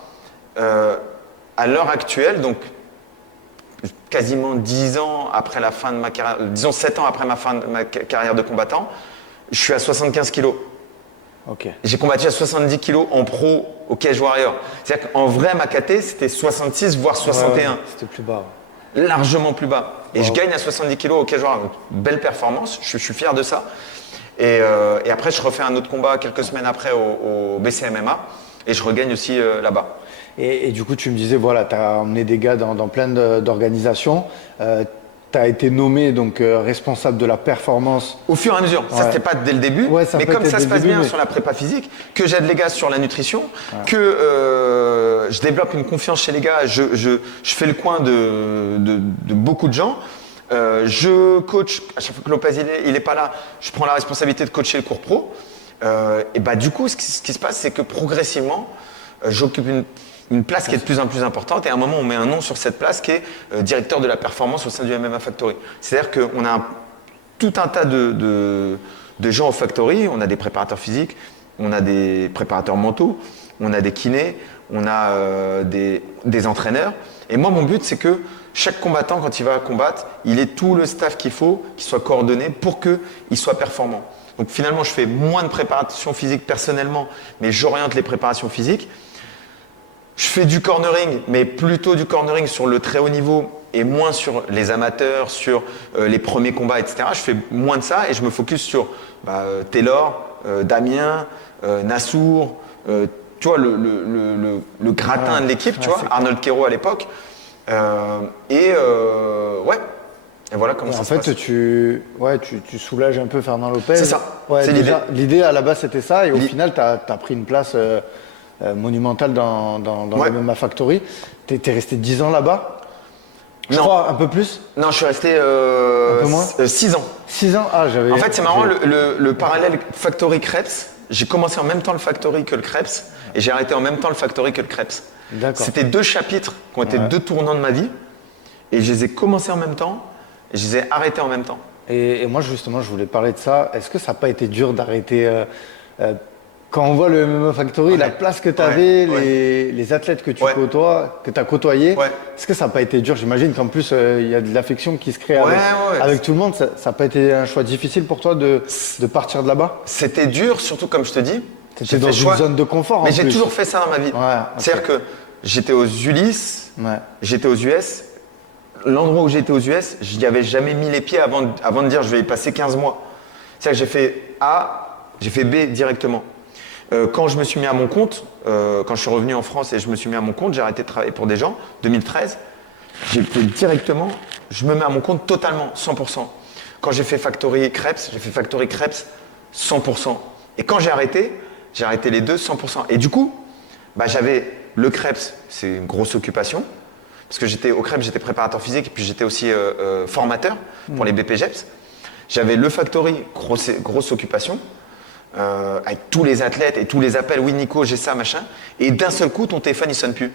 à l'heure actuelle, donc quasiment 10 ans après la fin de ma carrière, disons 7 ans après ma fin de ma carrière de combattant, je suis à 75 kilos. Okay. J'ai combattu à 70 kilos en pro au Cage Warrior. C'est-à-dire qu'en vrai, ma KT, c'était 66 voire 61. C'était plus bas. Largement plus bas. Et je gagne à 70 kilos au Cage Warrior. Donc, belle performance, je suis fier de ça. Et après, je refais un autre combat quelques semaines après au BCMMA et je regagne aussi là-bas. Et du coup, tu me disais, voilà, tu as emmené des gars dans plein d'organisations. Tu as été nommé donc responsable de la performance. Au fur et à mesure. Ça, c'était pas dès le début. Mais comme ça se passe bien sur la prépa physique, que j'aide les gars sur la nutrition, que je développe une confiance chez les gars, je fais le coin de beaucoup de gens. Je coach, à chaque fois que Lopez il est pas là, je prends la responsabilité de coacher le cours pro. Et bah du coup, ce qui se passe, c'est que progressivement, j'occupe une place qui est de plus en plus importante et à un moment on met un nom sur cette place qui est directeur de la performance au sein du MMA Factory. C'est-à-dire qu'on a tout un tas de gens au Factory, on a des préparateurs physiques, on a des préparateurs mentaux, on a des kinés, on a des entraîneurs. Et moi mon but c'est que chaque combattant quand il va combattre, il ait tout le staff qu'il faut, qu'il soit coordonné pour qu'il soit performant. Donc finalement je fais moins de préparation physique personnellement, mais j'oriente les préparations physiques. Je fais du cornering, mais plutôt du cornering sur le très haut niveau et moins sur les amateurs, sur les premiers combats, etc. Je fais moins de ça et je me focus sur Taylor, Damien, Nassour, tu vois, le gratin de l'équipe, tu vois, Arnold Kero à l'époque. Et voilà comment ça se passe. En fait, tu soulages un peu Fernand Lopez. C'est ça, c'est l'idée. L'idée à la base c'était ça et au final tu as pris une place monumentale dans le MMA Factory. Tu es resté 10 ans là-bas? Je crois, un peu plus? Non, je suis resté 6 ans. 6 ans? Ah, j'avais. En fait, c'est marrant, le parallèle Factory Krebs, j'ai commencé en même temps le Factory que le Krebs et j'ai arrêté en même temps le Factory que le Krebs. C'était deux chapitres qui ont été deux tournants de ma vie. Et je les ai commencés en même temps et je les ai arrêtés en même temps. Et moi, justement, je voulais parler de ça. Est-ce que ça n'a pas été dur d'arrêter quand on voit le MMA Factory, la place que tu avais, les athlètes que tu côtoies, que tu as côtoyés, est-ce que ça n'a pas été dur? J'imagine qu'en plus, il y a de l'affection qui se crée avec tout le monde. Ça n'a pas été un choix difficile pour toi de partir de là-bas? C'était dur, surtout comme je te dis. J'étais dans une zone de confort. Mais j'ai toujours fait ça dans ma vie. C'est-à-dire que j'étais aux Ulysse, j'étais aux US. L'endroit où j'étais aux US, je n'y avais jamais mis les pieds avant de dire je vais y passer 15 mois. C'est-à-dire que j'ai fait A, j'ai fait B directement. Quand je me suis mis à mon compte, quand je suis revenu en France et je me suis mis à mon compte, j'ai arrêté de travailler pour des gens, 2013. J'ai fait directement, je me mets à mon compte totalement, 100%. Quand j'ai fait Factory Crêpes, j'ai fait Factory Crêpes 100%. Et quand j'ai arrêté les deux 100%. Et du coup, j'avais le crêpes, c'est une grosse occupation. Parce que j'étais au crêpes, j'étais préparateur physique et puis j'étais aussi formateur pour les BPGEPS. J'avais le Factory, grosse occupation, avec tous les athlètes et tous les appels. Oui, Nico, j'ai ça, machin. Et d'un seul coup, ton téléphone, il sonne plus.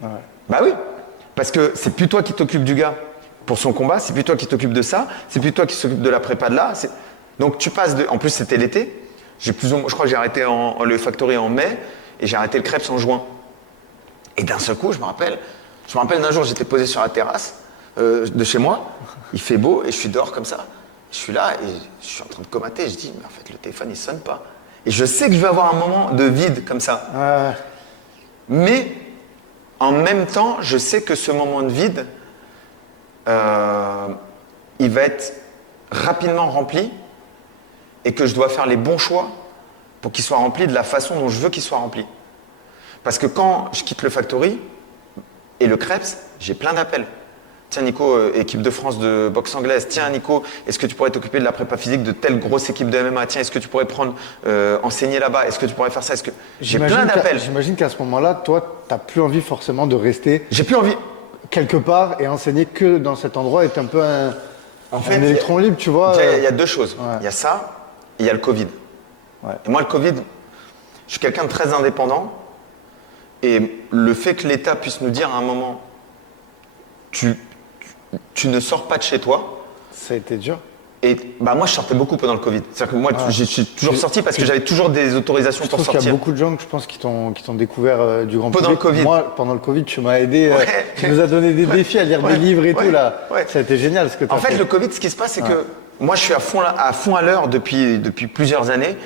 Bah oui, parce que c'est plus toi qui t'occupes du gars pour son combat, c'est plus toi qui t'occupes de ça, c'est plus toi qui s'occupe de la prépa de là. Donc tu passes de. En plus, c'était l'été. Je crois que j'ai arrêté le Factory en mai et j'ai arrêté le crêpes en juin. Et d'un seul coup, je me rappelle d'un jour, j'étais posé sur la terrasse de chez moi, il fait beau et je suis dehors comme ça. Je suis là et je suis en train de comater. Je dis, mais en fait, le téléphone, il sonne pas. Et je sais que je vais avoir un moment de vide comme ça. Mais en même temps, je sais que ce moment de vide, il va être rapidement rempli et que je dois faire les bons choix pour qu'il soit rempli de la façon dont je veux qu'il soit rempli. Parce que quand je quitte le Factory et le crêpes, j'ai plein d'appels. Tiens Nico, équipe de France de boxe anglaise. Tiens Nico, est-ce que tu pourrais t'occuper de la prépa physique de telle grosse équipe de MMA? Tiens, est-ce que tu pourrais enseigner là-bas? Est-ce que tu pourrais faire ça? J'ai plein d'appels. J'imagine qu'à ce moment-là, toi, tu n'as plus envie forcément de rester. J'ai plus envie. Quelque part et enseigner que dans cet endroit est un peu un électron libre, tu vois. Il y a deux choses. Il y a ça et il y a le Covid. Et moi, le Covid, je suis quelqu'un de très indépendant. Et le fait que l'État puisse nous dire à un moment, tu ne sors pas de chez toi. Ça a été dur. Et moi, je sortais beaucoup pendant le Covid. C'est-à-dire que moi, je suis toujours sorti parce que j'avais toujours des autorisations pour sortir. Il y a beaucoup de gens, je pense, qui t'ont découvert du grand public. Pendant le Covid. Moi, pendant le Covid, tu m'as aidé. Tu nous as donné des défis à lire des livres et tout. Là. Ça a été génial ce que tu as fait. En fait, le Covid, ce qui se passe, c'est que moi, je suis à fond à l'heure depuis plusieurs années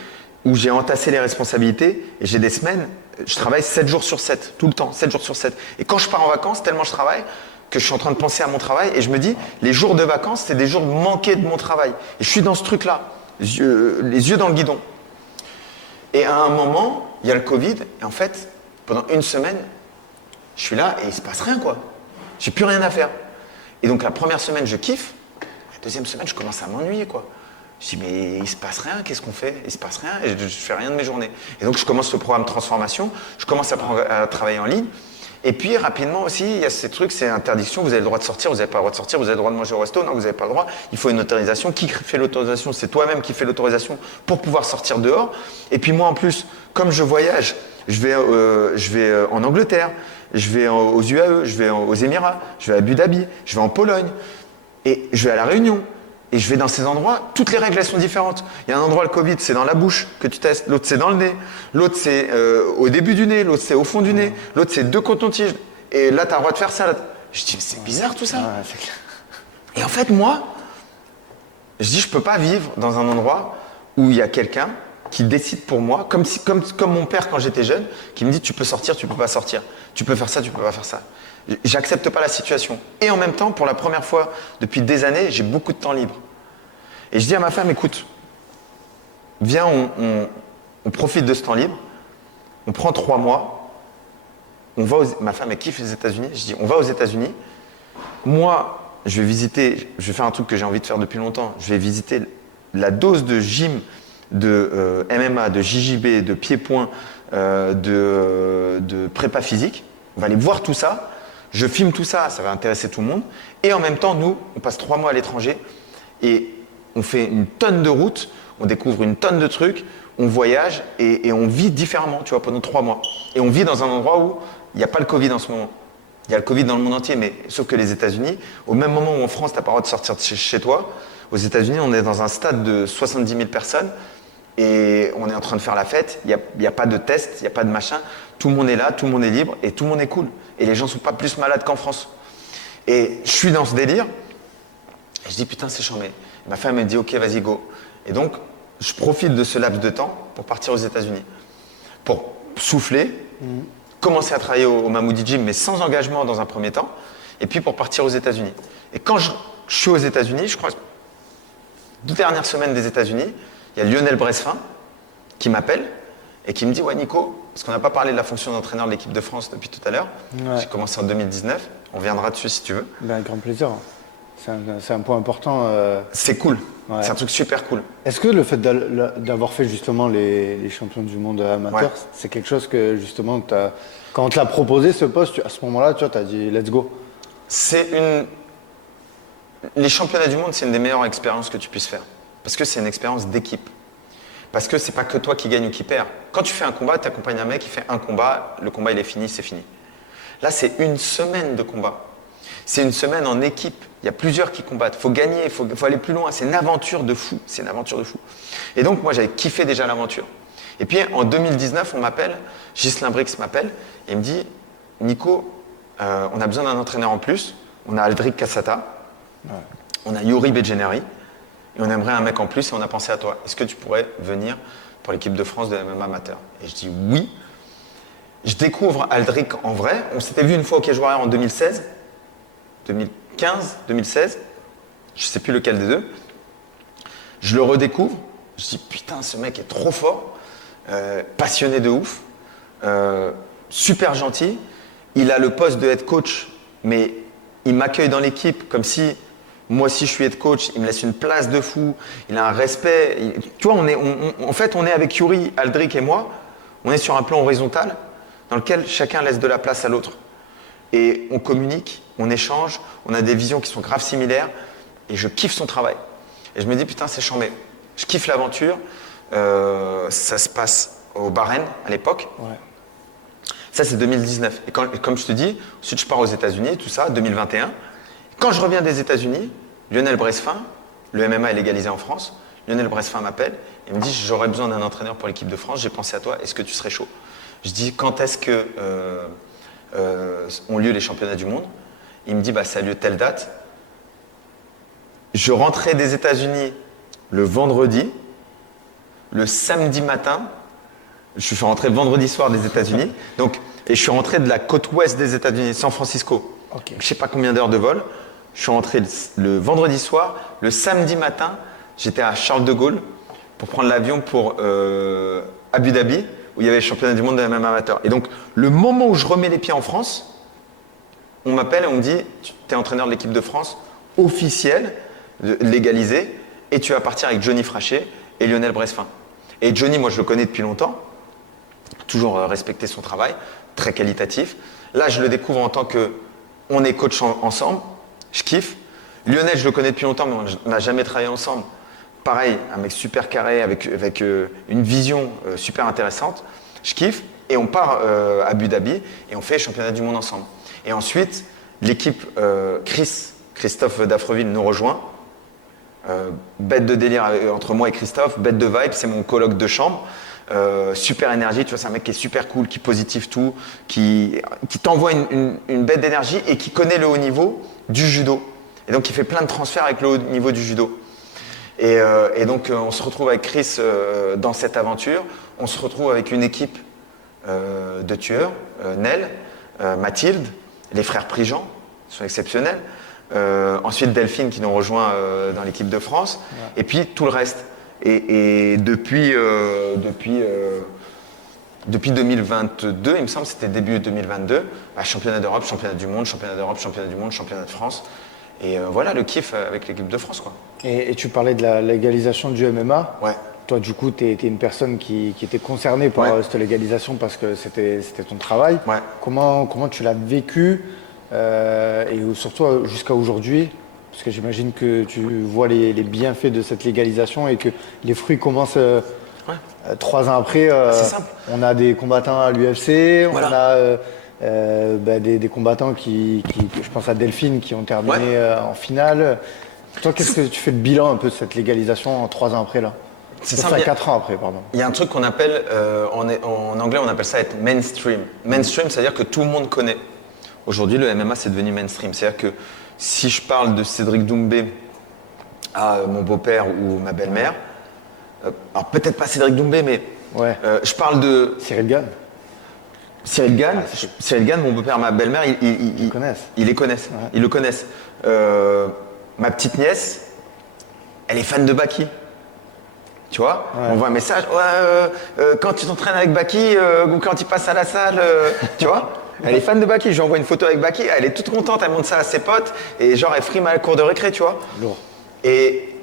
où j'ai entassé les responsabilités et j'ai des semaines, je travaille 7 jours sur 7, tout le temps, 7 jours sur 7. Et quand je pars en vacances, tellement je travaille, que je suis en train de penser à mon travail et je me dis, les jours de vacances, c'est des jours manqués de mon travail. Et je suis dans ce truc-là, les yeux dans le guidon. Et à un moment, il y a le Covid, et en fait, pendant une semaine, je suis là et il se passe rien, quoi. J'ai plus rien à faire. Et donc la première semaine, je kiffe. La deuxième semaine, je commence à m'ennuyer, quoi. Je dis, mais il se passe rien, qu'est-ce qu'on fait? Il se passe rien et je fais rien de mes journées. Et donc je commence le programme transformation, je commence à travailler en ligne. Et puis rapidement aussi, il y a ces trucs, c'est interdiction, vous avez le droit de sortir, vous n'avez pas le droit de sortir, vous avez le droit de manger au resto, non, vous n'avez pas le droit, il faut une autorisation. Qui fait l'autorisation? C'est toi-même qui fais l'autorisation pour pouvoir sortir dehors. Et puis moi en plus, comme je voyage, je vais en Angleterre, je vais aux UAE, je vais aux Émirats, je vais à Abu Dhabi, je vais en Pologne, et je vais à La Réunion. Et je vais dans ces endroits, toutes les règles elles sont différentes. Il y a un endroit, le Covid, c'est dans la bouche que tu testes, l'autre c'est dans le nez, l'autre c'est au début du nez, l'autre c'est au fond du nez, l'autre c'est 2 cotons-tiges. Et là, tu as le droit de faire ça. Là. Je dis, c'est bizarre tout ça. C'est clair. Et en fait, moi, je dis, je peux pas vivre dans un endroit où il y a quelqu'un qui décide pour moi, comme mon père quand j'étais jeune, qui me dit, tu peux sortir, tu peux pas sortir, tu peux faire ça, tu peux pas faire ça. J'accepte pas la situation. Et en même temps, pour la première fois depuis des années, j'ai beaucoup de temps libre. Et je dis à ma femme, écoute, viens, on profite de ce temps libre, on prend 3 mois, ma femme elle kiffe les États-Unis, je dis, on va aux États-Unis. Moi, je vais faire un truc que j'ai envie de faire depuis longtemps, je vais visiter la dose de gym, de MMA, de JJB, de pied-point, de prépa physique. On va aller voir tout ça. Je filme tout ça, ça va intéresser tout le monde. Et en même temps, nous, on passe 3 mois à l'étranger et on fait une tonne de routes, on découvre une tonne de trucs, on voyage et on vit différemment, tu vois, pendant 3 mois. Et on vit dans un endroit où il n'y a pas le Covid en ce moment. Il y a le Covid dans le monde entier, mais sauf que les États-Unis, au même moment où en France, tu n'as pas le droit de sortir de chez toi, aux États-Unis, on est dans un stade de 70 000 personnes et on est en train de faire la fête. Il n'y a pas de test, il n'y a pas de machin. Tout le monde est là, tout le monde est libre et tout le monde est cool. Et les gens ne sont pas plus malades qu'en France. Et je suis dans ce délire. Et je dis, putain, c'est chambé. Ma femme me dit, ok, vas-y, go. Et donc, je profite de ce laps de temps pour partir aux États-Unis. Pour souffler, commencer à travailler au Mamoudi Gym, mais sans engagement dans un premier temps. Et puis pour partir aux États-Unis. Et quand je suis aux États-Unis, je crois, 2 dernières semaines des États-Unis, il y a Lionel Bressefin qui m'appelle et qui me dit, ouais, Nico, parce qu'on n'a pas parlé de la fonction d'entraîneur de l'équipe de France depuis tout à l'heure. Ouais. J'ai commencé en 2019. On viendra dessus si tu veux. Ben, avec grand plaisir. C'est un point important. C'est cool. Ouais. C'est un truc super cool. Est-ce que le fait d'avoir fait justement les champions du monde amateurs, Ouais. c'est quelque chose que justement, quand on te l'a proposé ce poste, à ce moment-là, tu as dit let's go. Les championnats du monde, c'est une des meilleures expériences que tu puisses faire. Parce que c'est une expérience d'équipe. Parce que c'est pas que toi qui gagne ou qui perd. Quand tu fais un combat, tu accompagnes un mec, il fait un combat, le combat il est fini, c'est fini. Là, c'est une semaine de combat. C'est une semaine en équipe. Il y a plusieurs qui combattent. Il faut gagner, il faut aller plus loin. C'est une aventure de fou. C'est une aventure de fou. Et donc, moi, j'avais kiffé déjà l'aventure. Et puis, en 2019, on m'appelle, Ghislain Brix m'appelle, et il me dit, Nico, on a besoin d'un entraîneur en plus. On a Aldric Cassata, on a Yuri Begeneri, et on aimerait un mec en plus, et on a pensé à toi. Est-ce que tu pourrais venir pour l'équipe de France de MMA amateur? Et je dis oui. Je découvre Aldric en vrai. On s'était vu une fois au Cage Warrior en 2016, 2015, 2016. Je ne sais plus lequel des deux. Je le redécouvre. Je dis putain, ce mec est trop fort, passionné de ouf, super gentil. Il a le poste de head coach, mais il m'accueille dans l'équipe comme si moi aussi je suis head coach. Il me laisse une place de fou. Il a un respect. Tu vois, en fait, on est avec Yuri, Aldric et moi. On est sur un plan horizontal dans lequel chacun laisse de la place à l'autre. Et on communique, on échange, on a des visions qui sont grave similaires. Et je kiffe son travail. Et je me dis, putain, c'est chambé. Je kiffe l'aventure. Ça se passe au Bahreïn à l'époque. Ouais. Ça, c'est 2019. Et comme je te dis, ensuite je pars aux États-Unis, tout ça, 2021. Quand je reviens des États-Unis, Lionel Bressefin, le MMA est légalisé en France. Lionel Bressefin m'appelle et me dit, j'aurais besoin d'un entraîneur pour l'équipe de France. J'ai pensé à toi. Est-ce que tu serais chaud? Je dis, quand est-ce que ont lieu les championnats du monde? Il me dit, bah, ça a lieu telle date. Je rentrais des États-Unis le vendredi. Le samedi matin, je suis rentré le vendredi soir des États-Unis. Et je suis rentré de la côte ouest des États-Unis, San Francisco. Okay. Je ne sais pas combien d'heures de vol. Je suis rentré le vendredi soir. Le samedi matin, j'étais à Charles de Gaulle pour prendre l'avion pour Abu Dhabi, où il y avait le championnat du monde de MMA amateur. Et donc, le moment où je remets les pieds en France, on m'appelle et on me dit, tu es entraîneur de l'équipe de France officielle, légalisé, et tu vas partir avec Johnny Frachet et Lionel Bressefin. Et Johnny, moi je le connais depuis longtemps, toujours respecté son travail, très qualitatif. Là, je le découvre en tant que, on est coach ensemble, je kiffe. Lionel, je le connais depuis longtemps, mais on n'a jamais travaillé ensemble. Pareil, un mec super carré, avec une vision super intéressante, je kiffe. Et on part à Abu Dhabi et on fait le championnat du monde ensemble. Et ensuite, l'équipe Christophe Dafreville nous rejoint. Bête de délire entre moi et Christophe, bête de vibe, c'est mon coloc de chambre. Super énergie, tu vois, c'est un mec qui est super cool, qui positive tout, qui t'envoie une bête d'énergie et qui connaît le haut niveau du judo. Et donc, il fait plein de transferts avec le haut niveau du judo. Et donc, on se retrouve avec Chris dans cette aventure. On se retrouve avec une équipe de tueurs, Nel, Mathilde, les frères Prigent, ils sont exceptionnels. Ensuite, Delphine qui nous rejoint dans l'équipe de France. Ouais. Et puis, tout le reste. Et depuis 2022, il me semble, c'était début 2022, bah, championnat d'Europe, championnat du monde, championnat d'Europe, championnat du monde, championnat de France. Et voilà le kiff avec l'équipe de France, quoi. Et tu parlais de la légalisation du MMA. Ouais. Toi, du coup, tu es une personne qui était concernée par cette légalisation parce que c'était ton travail. Ouais. Comment tu l'as vécu et surtout jusqu'à aujourd'hui? Parce que j'imagine que tu vois les bienfaits de cette légalisation et que les fruits commencent 3 ans après. C'est simple. On a des combattants à l'UFC, voilà. On a des combattants je pense à Delphine, qui ont terminé en finale. Toi, qu'est-ce que tu fais le bilan un peu de cette légalisation en 3 ans après là? C'est ça, simple. 4 ans après, pardon. Il y a un truc qu'on appelle, en anglais, on appelle ça être mainstream. Mainstream, c'est-à-dire que tout le monde connaît. Aujourd'hui, le MMA, c'est devenu mainstream. C'est-à-dire que si je parle de Cédric Doumbé à mon beau-père ou ma belle-mère, alors peut-être pas Cédric Doumbé, mais je parle de Cyril Gane. Cyril Gane, mon beau-père, ma belle-mère, ils les connaissent. Ouais. Ils le connaissent. Ma petite nièce, elle est fan de Baki. Tu vois, on voit un message, quand tu t'entraînes avec Baki ou quand tu passes à la salle, tu vois, elle est fan de Baki. Je lui envoie une photo avec Baki, elle est toute contente, elle montre ça à ses potes et genre elle frime à la cour de récré, tu vois. Lourd. Et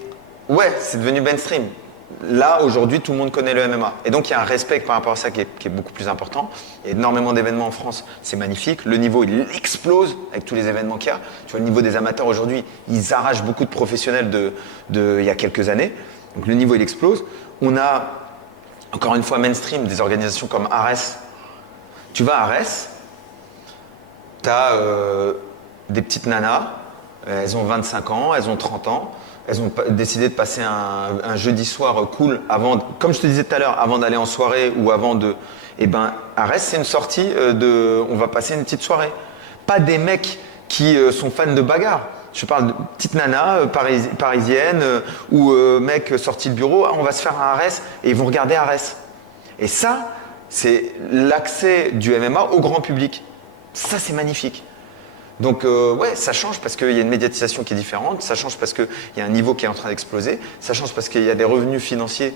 ouais, c'est devenu mainstream. Là, aujourd'hui, tout le monde connaît le MMA. Et donc, il y a un respect par rapport à ça qui est beaucoup plus important. Il y a énormément d'événements en France, c'est magnifique. Le niveau, il explose avec tous les événements qu'il y a. Tu vois, le niveau des amateurs aujourd'hui, ils arrachent beaucoup de professionnels il y a quelques années. Donc, le niveau, il explose. On a, encore une fois, mainstream, des organisations comme Ares. Tu vas à Ares, tu as des petites nanas, elles ont 25 ans, elles ont 30 ans. Elles ont décidé de passer un jeudi soir cool avant, comme je te disais tout à l'heure, avant d'aller en soirée ou avant de. Eh ben, Arès, c'est une sortie on va passer une petite soirée. Pas des mecs qui sont fans de bagarre. Je parle de petites nanas parisiennes ou mecs sortis de bureau. On va se faire un Arès et ils vont regarder Arès. Et ça, c'est l'accès du MMA au grand public. Ça, c'est magnifique. Donc ouais, ça change parce qu'il y a une médiatisation qui est différente, ça change parce qu'il y a un niveau qui est en train d'exploser, ça change parce qu'il y a des revenus financiers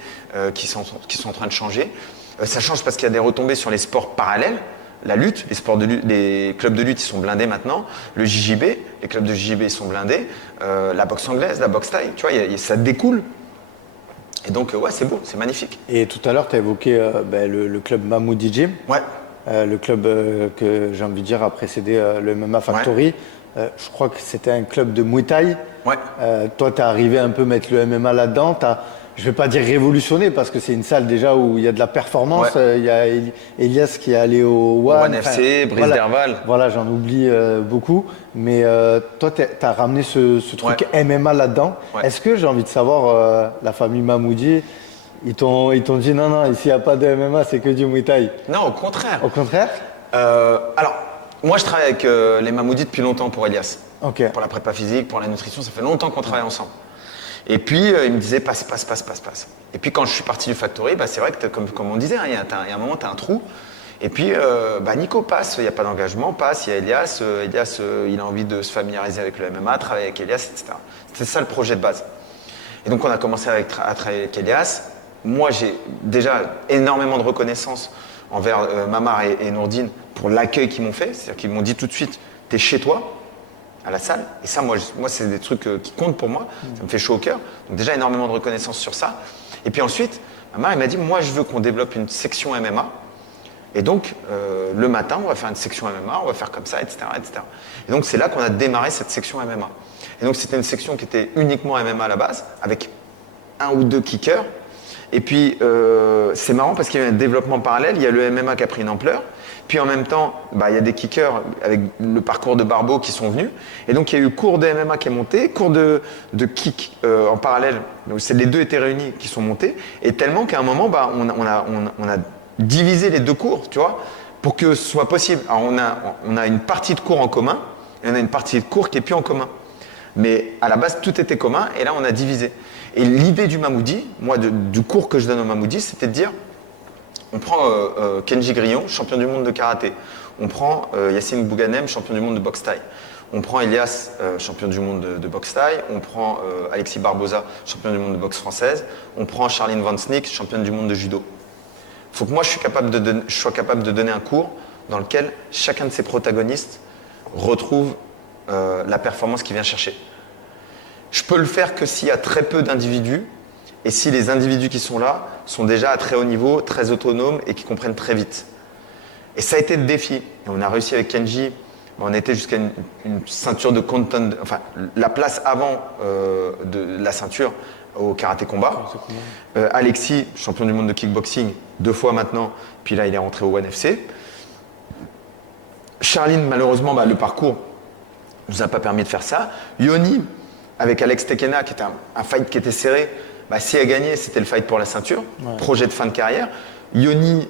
qui sont en train de changer, ça change parce qu'il y a des retombées sur les sports parallèles, la lutte, les clubs de lutte ils sont blindés maintenant, le JJB, les clubs de JJB ils sont blindés, la boxe anglaise, la boxe thaï, tu vois, ça découle. Et donc ouais, c'est beau, c'est magnifique. Et tout à l'heure, tu as évoqué le club Mamoudi Gym. Ouais. Le club que j'ai envie de dire a précédé le MMA Factory. Je crois que c'était un club de Muay Thai. Ouais. Toi, tu es arrivé un peu mettre le MMA là-dedans. Je ne vais pas dire révolutionné parce que c'est une salle déjà où il y a de la performance. Il y a Elias qui est allé au One FC, Brice Derval. Voilà, j'en oublie beaucoup. Mais toi, tu as ramené ce truc MMA là-dedans. Ouais. Est-ce que, j'ai envie de savoir, la famille Mamoudi, ils t'ont dit non, ici il n'y a pas de MMA, c'est que du Muay Thai? Non, au contraire. Au contraire? Alors, moi je travaille avec les Mamoudi depuis longtemps pour Elias. Okay. Pour la prépa physique, pour la nutrition, ça fait longtemps qu'on travaille ensemble. Et puis il me disait passe. Et puis quand je suis parti du Factory, c'est vrai que comme on disait, il y a un moment, tu as un trou. Et puis Nico passe, il n'y a pas d'engagement, passe, il y a Elias. Elias, il a envie de se familiariser avec le MMA, travailler avec Elias, etc. C'était ça le projet de base. Et donc on a commencé à travailler avec Elias. Moi, j'ai déjà énormément de reconnaissance envers Mamar et Nourdine pour l'accueil qu'ils m'ont fait. C'est-à-dire qu'ils m'ont dit tout de suite, t'es chez toi, à la salle. Et ça, moi c'est des trucs qui comptent pour moi. Ça me fait chaud au cœur. Donc déjà, énormément de reconnaissance sur ça. Et puis ensuite, Mamar, il m'a dit, moi, je veux qu'on développe une section MMA. Et donc, le matin, on va faire une section MMA, on va faire comme ça, etc. Et donc, c'est là qu'on a démarré cette section MMA. Et donc, c'était une section qui était uniquement MMA à la base, avec 1 ou 2 kickers. Et puis, c'est marrant parce qu'il y a eu un développement parallèle. Il y a le MMA qui a pris une ampleur. Puis en même temps, il y a des kickers avec le parcours de Barbeau qui sont venus. Et donc, il y a eu cours de MMA qui est monté, cours de kick en parallèle. Donc, les deux étaient réunis qui sont montés. Et tellement qu'à un moment, on a divisé les 2 cours, tu vois, pour que ce soit possible. Alors, on a une partie de cours en commun et on a une partie de cours qui n'est plus en commun. Mais à la base, tout était commun et là, on a divisé. Et l'idée du Mamoudi, moi, du cours que je donne au Mamoudi, c'était de dire, on prend Kenji Grillon, champion du monde de karaté. On prend Yassine Bouganem, champion du monde de boxe thaï. On prend Elias, champion du monde de boxe thaï. On prend Alexis Barbosa, champion du monde de boxe française. On prend Charline Van Snick, championne du monde de judo. Il faut que moi, je sois capable de donner un cours dans lequel chacun de ces protagonistes retrouve la performance qu'il vient chercher. Je peux le faire que s'il y a très peu d'individus et si les individus qui sont là sont déjà à très haut niveau, très autonomes et qui comprennent très vite. Et ça a été le défi. Et on a réussi avec Kenji, on était jusqu'à une ceinture de content, enfin la place avant de la ceinture au karaté combat. Alexis, champion du monde de kickboxing, 2 fois maintenant, puis là il est rentré au One FC. Charline, malheureusement, le parcours ne nous a pas permis de faire ça. Yoni, avec Alex Tekena, qui était un fight qui était serré, si elle gagnait, c'était le fight pour la ceinture, projet de fin de carrière. Yoni,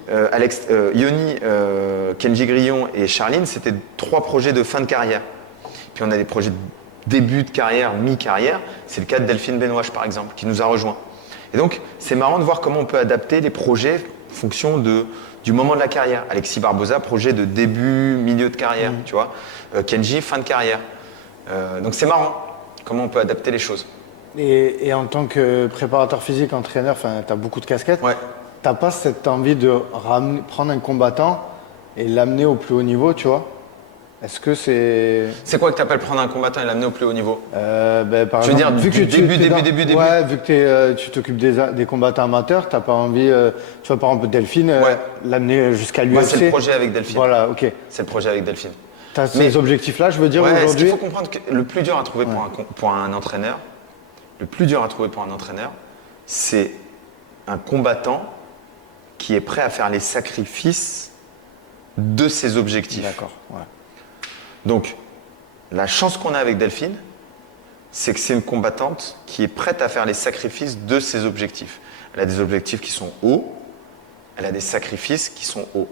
Kenji Grillon et Charline, c'était 3 projets de fin de carrière. Puis on a des projets de début de carrière, mi-carrière. C'est le cas de Delphine Benouache, par exemple, qui nous a rejoints. Et donc, c'est marrant de voir comment on peut adapter les projets en fonction du moment de la carrière. Alexis Barbosa, projet de début, milieu de carrière, tu vois. Kenji, fin de carrière. Donc c'est marrant comment on peut adapter les choses. Et en tant que préparateur physique, entraîneur, tu as beaucoup de casquettes. Ouais. T'as pas cette envie de prendre un combattant et l'amener au plus haut niveau, tu vois? Est-ce que c'est... C'est quoi que tu appelles prendre un combattant et l'amener au plus haut niveau? Par Tu veux dire vu que début? Ouais, vu que tu t'occupes des combattants amateurs, t'as pas envie, tu vois, par exemple Delphine, l'amener jusqu'à l'UFC. Moi, c'est le projet avec Delphine. Voilà, ok. C'est le projet avec Delphine. T'as ces objectifs-là, je veux dire, aujourd'hui? Ce qu'il faut comprendre, que le plus dur à trouver pour un entraîneur, c'est un combattant qui est prêt à faire les sacrifices de ses objectifs. D'accord, ouais. Donc, la chance qu'on a avec Delphine, c'est que c'est une combattante qui est prête à faire les sacrifices de ses objectifs. Elle a des objectifs qui sont hauts, elle a des sacrifices qui sont hauts.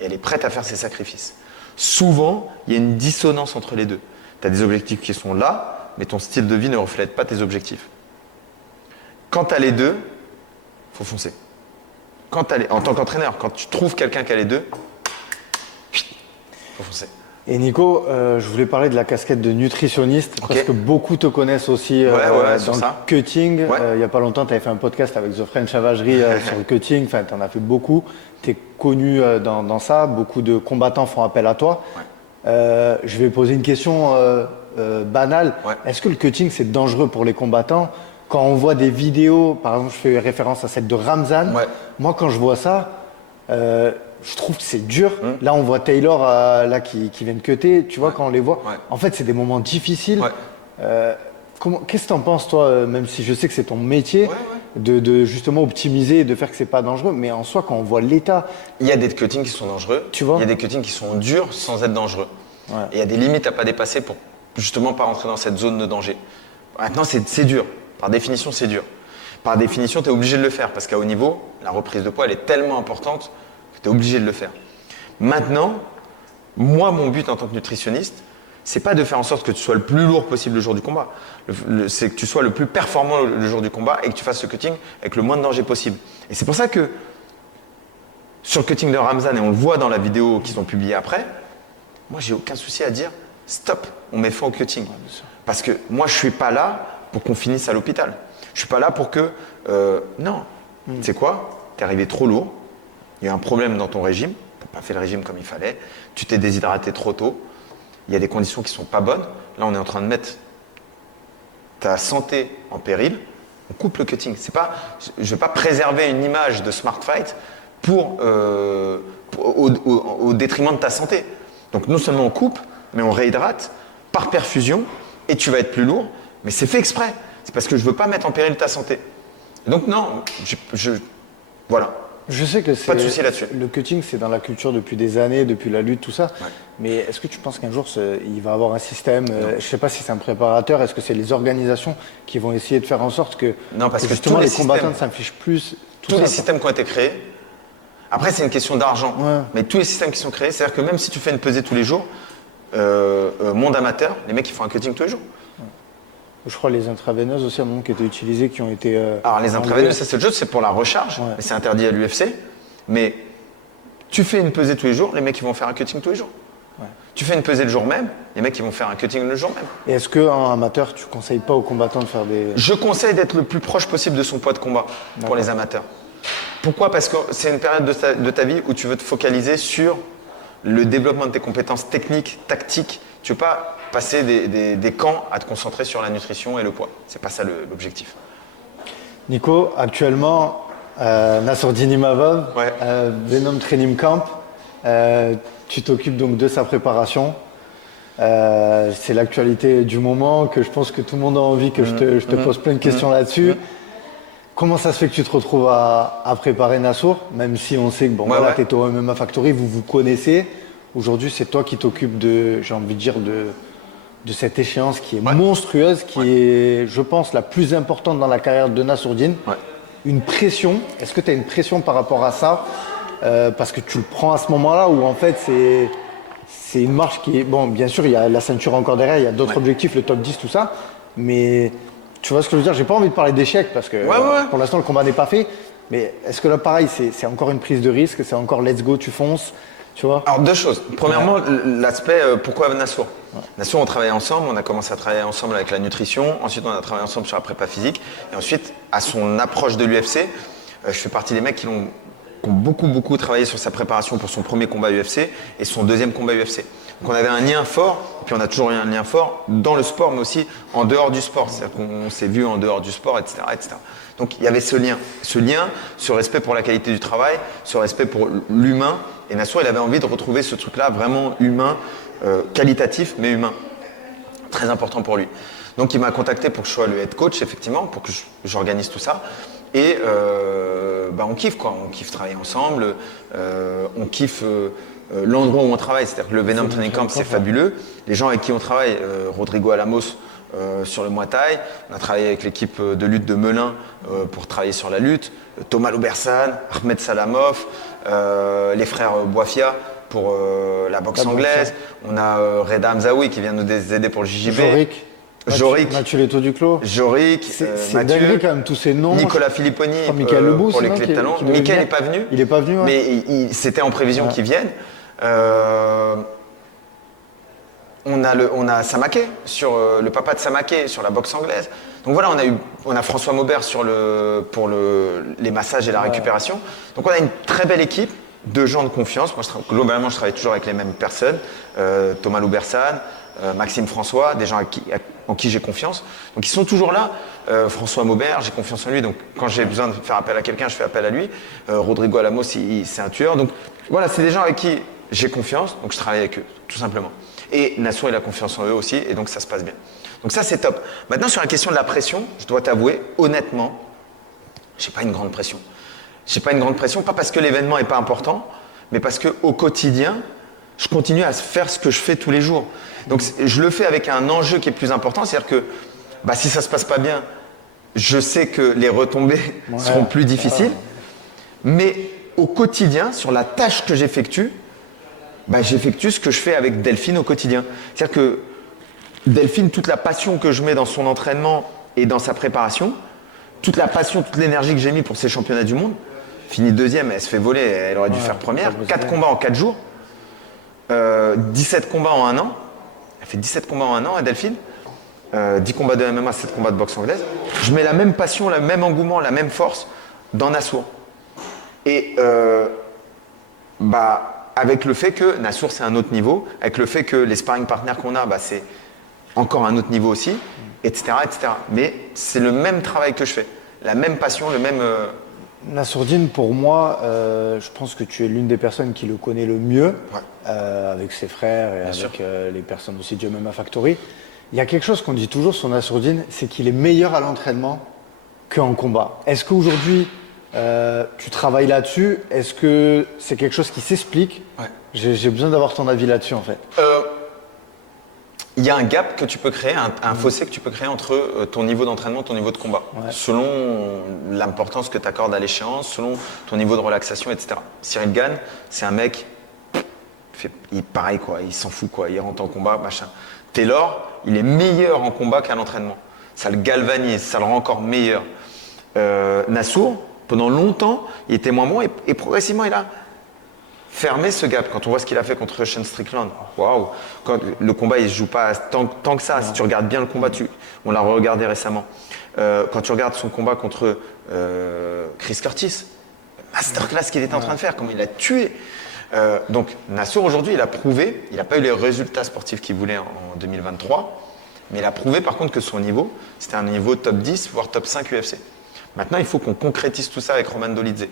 Et elle est prête à faire ces sacrifices. Souvent, il y a une dissonance entre les deux. Tu as des objectifs qui sont là, mais ton style de vie ne reflète pas tes objectifs. Quand tu as les deux, il faut foncer. En tant qu'entraîneur, quand tu trouves quelqu'un qui a les deux, il faut foncer. Et Nico, je voulais parler de la casquette de nutritionniste, parce que beaucoup te connaissent aussi dans le cutting. Il n'y a pas longtemps, tu avais fait un podcast avec The French Savagerie sur le cutting, enfin tu en as fait beaucoup, tu es connu dans ça, beaucoup de combattants font appel à toi. Je vais poser une question banale. Est-ce que le cutting c'est dangereux pour les combattants? Quand on voit des vidéos, par exemple je fais référence à celle de Ramzan, moi quand je vois ça, je trouve que c'est dur. Là, on voit Taylor là, qui vient de cutter. Tu vois, quand on les voit, en fait, c'est des moments difficiles. Qu'est-ce que tu en penses, toi, même si je sais que c'est ton métier, de justement optimiser et de faire que c'est pas dangereux, mais en soi, quand on voit l'état... Il y a des cuttings qui sont dangereux. Tu vois, il y a des cuttings qui sont durs sans être dangereux. Et il y a des limites à pas dépasser pour justement pas rentrer dans cette zone de danger. Maintenant, c'est dur. Par définition, c'est dur. Par définition, tu es obligé de le faire parce qu'à haut niveau, la reprise de poids, elle est tellement importante que tu es obligé de le faire. Maintenant, moi, mon but en tant que nutritionniste, c'est pas de faire en sorte que tu sois le plus lourd possible le jour du combat. C'est que tu sois le plus performant le jour du combat et que tu fasses ce cutting avec le moins de danger possible. Et c'est pour ça que sur le cutting de Ramzan, et on le voit dans la vidéo qu'ils ont publiée après, moi, j'ai aucun souci à dire stop, on met fin au cutting. Parce que moi, je suis pas là pour qu'on finisse à l'hôpital. Je suis pas là pour que... non. Tu sais quoi? Tu es arrivé trop lourd. Il y a un problème dans ton régime. Tu n'as pas fait le régime comme il fallait. Tu t'es déshydraté trop tôt. Il y a des conditions qui ne sont pas bonnes. Là, on est en train de mettre ta santé en péril. On coupe le cutting. C'est pas, je ne vais pas préserver une image de Smart Fight au détriment de ta santé. Donc, non seulement on coupe, mais on réhydrate par perfusion et tu vas être plus lourd. Mais c'est fait exprès. C'est parce que je ne veux pas mettre en péril ta santé. Et donc, non, voilà. Je sais que pas de souci là-dessus. Le cutting, c'est dans la culture depuis des années, depuis la lutte, tout ça. Mais est-ce que tu penses qu'un jour, il va y avoir un système, je ne sais pas si c'est un préparateur, est-ce que c'est les organisations qui vont essayer de faire en sorte que, non, parce que justement les combattants ne s'infligent plus tous les systèmes qui ont été créés, après c'est une question d'argent, mais tous les systèmes qui sont créés, c'est-à-dire que même si tu fais une pesée tous les jours, monde amateur, les mecs ils font un cutting tous les jours. Je crois les intraveineuses aussi, à un moment qui étaient utilisées, qui ont été... Alors les intraveineuses, ça c'est le jeu, c'est pour la recharge, mais c'est interdit à l'UFC. Mais tu fais une pesée tous les jours, les mecs ils vont faire un cutting tous les jours. Tu fais une pesée le jour même, les mecs ils vont faire un cutting le jour même. Et est-ce qu'en amateur, tu ne conseilles pas aux combattants de faire des... Je conseille d'être le plus proche possible de son poids de combat pour les amateurs. Pourquoi? Parce que c'est une période de ta vie où tu veux te focaliser sur le développement de tes compétences techniques, tactiques. Tu ne veux pas passer des camps à te concentrer sur la nutrition et le poids. C'est pas ça l'objectif. Nico, actuellement, Nassourdine Imavov, Venom Training Camp, tu t'occupes donc de sa préparation. C'est l'actualité du moment, que je pense que tout le monde a envie que je te pose plein de questions là-dessus. Comment ça se fait que tu te retrouves à préparer Nassour, même si on sait que tu es au MMA Factory, vous vous connaissez, Aujourd'hui, c'est toi qui t'occupes de, j'ai envie de dire, de cette échéance qui est monstrueuse, qui est, je pense, la plus importante dans la carrière de Nassourdine. Ouais. Une pression, est-ce que tu as une pression par rapport à ça parce que tu le prends à ce moment-là où en fait c'est une marche qui est... Bon, bien sûr, il y a la ceinture encore derrière, il y a d'autres objectifs, le top 10, tout ça. Mais tu vois ce que je veux dire? J'ai pas envie de parler d'échec parce que pour l'instant, le combat n'est pas fait. Mais est-ce que là, pareil, c'est encore une prise de risque? C'est encore let's go, tu fonces? Tu vois? Alors, deux choses. Premièrement, l'aspect pourquoi Nassour. Nassour, on travaillait ensemble, on a commencé à travailler ensemble avec la nutrition. Ensuite, on a travaillé ensemble sur la prépa physique. Et ensuite, à son approche de l'UFC, je fais partie des mecs qui ont beaucoup travaillé sur sa préparation pour son premier combat UFC et son deuxième combat UFC. Donc on avait un lien fort, et puis on a toujours eu un lien fort dans le sport, mais aussi en dehors du sport. C'est-à-dire qu'on s'est vu en dehors du sport, etc., etc. Donc il y avait ce lien, ce respect pour la qualité du travail, ce respect pour l'humain. Et Nassour, il avait envie de retrouver ce truc-là vraiment humain, qualitatif, mais humain. Très important pour lui. Donc il m'a contacté pour que je sois le head coach, effectivement, pour que j'organise tout ça. Et on kiffe quoi, on kiffe travailler ensemble, on kiffe l'endroit où on travaille, c'est-à-dire que le Venom Training Camp c'est fabuleux. Les gens avec qui on travaille, Rodrigo Alamos sur le Muay Thai, on a travaillé avec l'équipe de lutte de Melun pour travailler sur la lutte, Thomas Loubersan, Ahmed Salamov, les frères Boifia pour la boxe anglaise, on a Reda Hamzaoui qui vient nous aider pour le JJB. Jorik, Mathieu Leto Duclos. Jorik, c'est Mathieu, dingue quand même tous ces noms. Nicolas Filipponi Michael Lebous, pour les clés de talons. Michael n'est pas venu. Il n'est pas venu, ouais. Mais c'était en prévision qu'il vienne. On a Samaké, sur le papa de Samaké, sur la boxe anglaise. Donc voilà, on a François Maubert pour les massages et la récupération. Donc on a une très belle équipe de gens de confiance. Moi, globalement, je travaille toujours avec les mêmes personnes. Thomas Loubersan, Maxime François, des gens en qui j'ai confiance. Donc ils sont toujours là. François Maubert, j'ai confiance en lui. Donc quand j'ai besoin de faire appel à quelqu'un, je fais appel à lui. Rodrigo Alamos, c'est un tueur. Donc voilà, c'est des gens avec qui j'ai confiance. Donc je travaille avec eux, tout simplement. Et Nassour, il a confiance en eux aussi. Et donc ça se passe bien. Donc ça, c'est top. Maintenant, sur la question de la pression, je dois t'avouer, honnêtement, j'ai pas une grande pression. J'ai pas une grande pression, pas parce que l'événement n'est pas important, mais parce qu'au quotidien, je continue à faire ce que je fais tous les jours. Donc je le fais avec un enjeu qui est plus important, c'est-à-dire que si ça se passe pas bien, je sais que les retombées seront plus difficiles. Mais au quotidien, sur la tâche que j'effectue, j'effectue ce que je fais avec Delphine au quotidien. C'est-à-dire que Delphine, toute la passion que je mets dans son entraînement et dans sa préparation, toute la passion, toute l'énergie que j'ai mis pour ces championnats du monde, finit deuxième, elle se fait voler, elle aurait dû faire première. 4 combats en 4 jours, 17 combats en 1 an. Elle fait 17 combats en 1 an, Delphine. 10 combats de MMA, 7 combats de boxe anglaise. Je mets la même passion, le même engouement, la même force dans Nassour. Et avec le fait que Nassour, c'est un autre niveau, avec le fait que les sparring partners qu'on a, c'est encore un autre niveau aussi, etc., etc. Mais c'est le même travail que je fais, la même passion, le même... Nassourdine, pour moi, je pense que tu es l'une des personnes qui le connaît le mieux, avec ses frères et avec les personnes aussi du MMA Factory. Il y a quelque chose qu'on dit toujours sur Nassourdine, c'est qu'il est meilleur à l'entraînement qu'en combat. Est-ce qu'aujourd'hui, tu travailles là-dessus? Est-ce que c'est quelque chose qui s'explique? J'ai besoin d'avoir ton avis là-dessus, en fait. Il y a un gap que tu peux créer, un fossé que tu peux créer entre ton niveau d'entraînement et ton niveau de combat, selon l'importance que tu accordes à l'échéance, selon ton niveau de relaxation, etc. Cyril Gane, c'est un mec, pareil quoi, il s'en fout quoi, il rentre en combat, machin. Taylor, il est meilleur en combat qu'à l'entraînement. Ça le galvanise, ça le rend encore meilleur. Nassour, pendant longtemps, il était moins bon et progressivement il a fermé ce gap. Quand on voit ce qu'il a fait contre Sean Strickland, waouh! Quand le combat il se joue pas tant que ça. Si tu regardes bien le combat, on l'a regardé récemment. Quand tu regardes son combat contre Chris Curtis, masterclass qu'il était en train de faire, comment il a tué. Donc Nassour aujourd'hui, il a prouvé, il n'a pas eu les résultats sportifs qu'il voulait en 2023, mais il a prouvé par contre que son niveau, c'était un niveau top 10, voire top 5 UFC. Maintenant, il faut qu'on concrétise tout ça avec Roman Dolidze.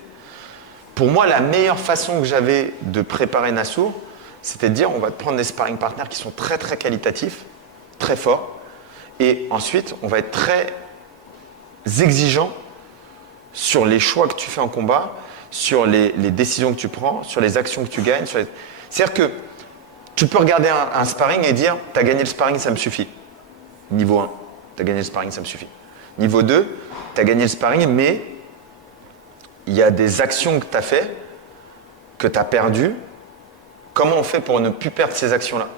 Pour moi, la meilleure façon que j'avais de préparer Nassour, c'était de dire on va te prendre des sparring partners qui sont très très qualitatifs, très forts, et ensuite on va être très exigeant sur les choix que tu fais en combat, sur les décisions que tu prends, sur les actions que tu gagnes. C'est-à-dire que Tu peux regarder un sparring et dire « t'as gagné le sparring, ça me suffit ». Niveau 1, t'as gagné le sparring, ça me suffit. Niveau 2, t'as gagné le sparring, mais il y a des actions que t'as fait, que t'as perdues. Comment on fait pour ne plus perdre ces actions-là?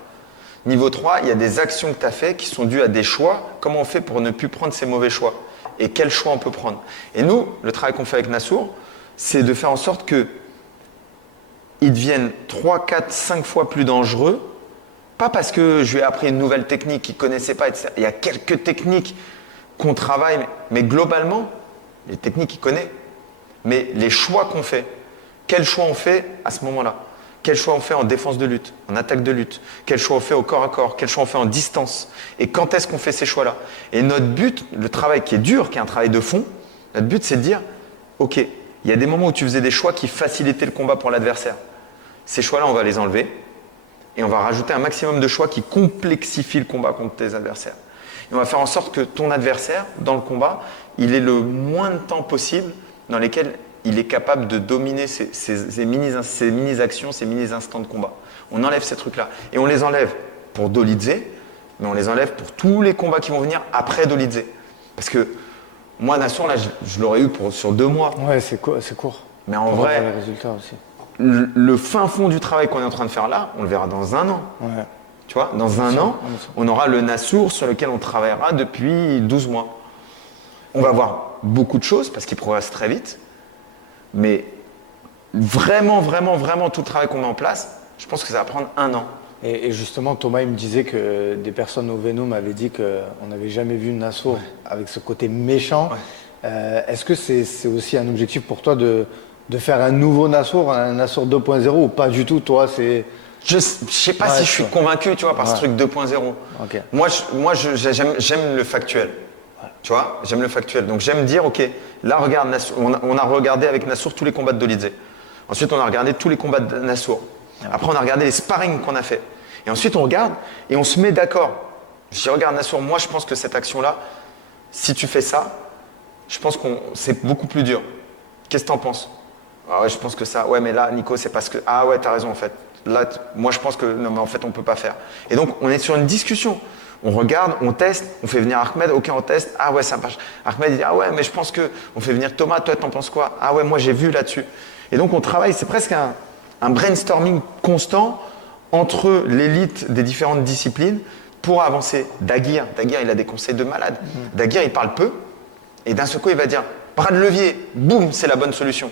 Niveau 3, il y a des actions que t'as fait qui sont dues à des choix. Comment on fait pour ne plus prendre ces mauvais choix? Et quels choix on peut prendre? Et nous, le travail qu'on fait avec Nassour, c'est de faire en sorte que ils deviennent 3, 4, 5 fois plus dangereux, pas parce que je lui ai appris une nouvelle technique qu'il ne connaissait pas, etc. Il y a quelques techniques qu'on travaille, mais globalement, les techniques qu'il connaît, mais les choix qu'on fait, quels choix on fait à ce moment-là? Quels choix on fait en défense de lutte, en attaque de lutte? Quels choix on fait au corps à corps? Quels choix on fait en distance? Et quand est-ce qu'on fait ces choix-là? Et notre but, le travail qui est dur, qui est un travail de fond, notre but c'est de dire, ok, il y a des moments où tu faisais des choix qui facilitaient le combat pour l'adversaire. Ces choix-là, on va les enlever et on va rajouter un maximum de choix qui complexifient le combat contre tes adversaires. Et on va faire en sorte que ton adversaire, dans le combat, il ait le moins de temps possible dans lesquels il est capable de dominer ces mini-actions, ces mini-instants de combat. On enlève ces trucs-là. Et on les enlève pour Dolidze, mais on les enlève pour tous les combats qui vont venir après Dolidze. Parce que moi, Nassour, là, je l'aurais eu sur 2 mois. Ouais, c'est court. Mais en On va vrai, voir les résultats aussi. le fin fond du travail qu'on est en train de faire là, on le verra dans 1 an. Ouais. Tu vois, dans 1 an, on aura le Nassour sur lequel on travaillera depuis 12 mois. On va voir beaucoup de choses parce qu'il progresse très vite. Mais vraiment, vraiment, vraiment tout le travail qu'on met en place, je pense que ça va prendre 1 an. Et justement, Thomas, il me disait que des personnes au Venom m'avaient dit qu'on n'avait jamais vu Nassour avec ce côté méchant. Ouais. Est-ce que c'est aussi un objectif pour toi de faire un nouveau Nassour, un Nassour 2.0 ou pas du tout? Toi, c'est... Je sais pas si je suis convaincu, tu vois, par ce truc 2.0. Okay. Moi, j'aime le factuel. Tu vois, j'aime le factuel. Donc j'aime dire, ok, là regarde, on a regardé avec Nassour tous les combats de Dolidze. Ensuite, on a regardé tous les combats de Nassour. Après, on a regardé les sparring qu'on a fait. Et ensuite, on regarde et on se met d'accord. Je dis, regarde Nassour, moi je pense que cette action-là, si tu fais ça, je pense que c'est beaucoup plus dur. Qu'est-ce que tu en penses? Ah ouais, je pense que ça. Ouais, mais là, Nico, c'est parce que. Ah ouais, t'as raison en fait. Là, moi je pense que. Non, mais en fait, on peut pas faire. Et donc, on est sur une discussion. On regarde, on teste, on fait venir Ahmed, ok, on teste. Ah ouais, ça marche. Ahmed il dit, ah ouais, mais je pense que. On fait venir Thomas, toi, t'en penses quoi? Ah ouais, moi j'ai vu là-dessus. Et donc, on travaille, c'est presque un brainstorming constant entre l'élite des différentes disciplines pour avancer. Daguerre, il a des conseils de malade. Daguerre, il parle peu. Et d'un seul coup, il va dire, bras de levier, boum, c'est la bonne solution.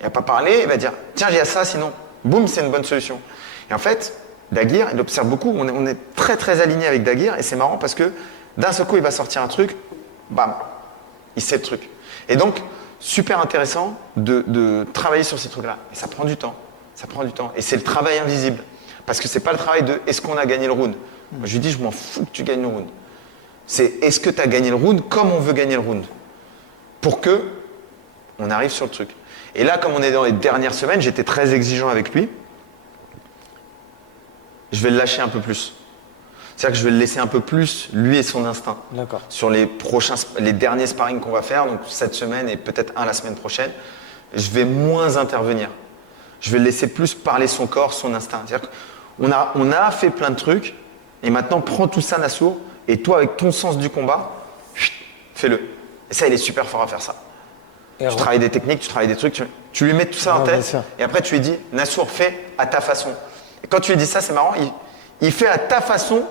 Il va pas parler, il va dire, tiens, il y a ça, sinon, boum, c'est une bonne solution. Et en fait, Daguerre, il observe beaucoup, on est très très aligné avec Daguerre, et c'est marrant parce que d'un seul coup, il va sortir un truc, bam, il sait le truc. Et donc, super intéressant de travailler sur ces trucs-là. Et ça prend du temps, Et c'est le travail invisible. Parce que c'est pas le travail de est-ce qu'on a gagné le round. Moi, je lui dis, je m'en fous que tu gagnes le round. C'est est-ce que tu as gagné le round comme on veut gagner le round. Pour que on arrive sur le truc. Et là, comme on est dans les dernières semaines, j'étais très exigeant avec lui. Je vais le lâcher un peu plus. C'est-à-dire que je vais le laisser un peu plus, lui et son instinct. D'accord. Sur les derniers sparring qu'on va faire, donc cette semaine et peut-être un la semaine prochaine, je vais moins intervenir. Je vais le laisser plus parler son corps, son instinct. C'est-à-dire qu'on a fait plein de trucs, et maintenant, prends tout ça, Nassour, et toi, avec ton sens du combat, fais-le. Et ça, il est super fort à faire ça. Tu travailles des techniques, tu travailles des trucs, tu lui mets tout ça en tête, et après tu lui dis, Nassour, fais à ta façon. Et quand tu lui dis ça, c'est marrant, il fait à ta façon,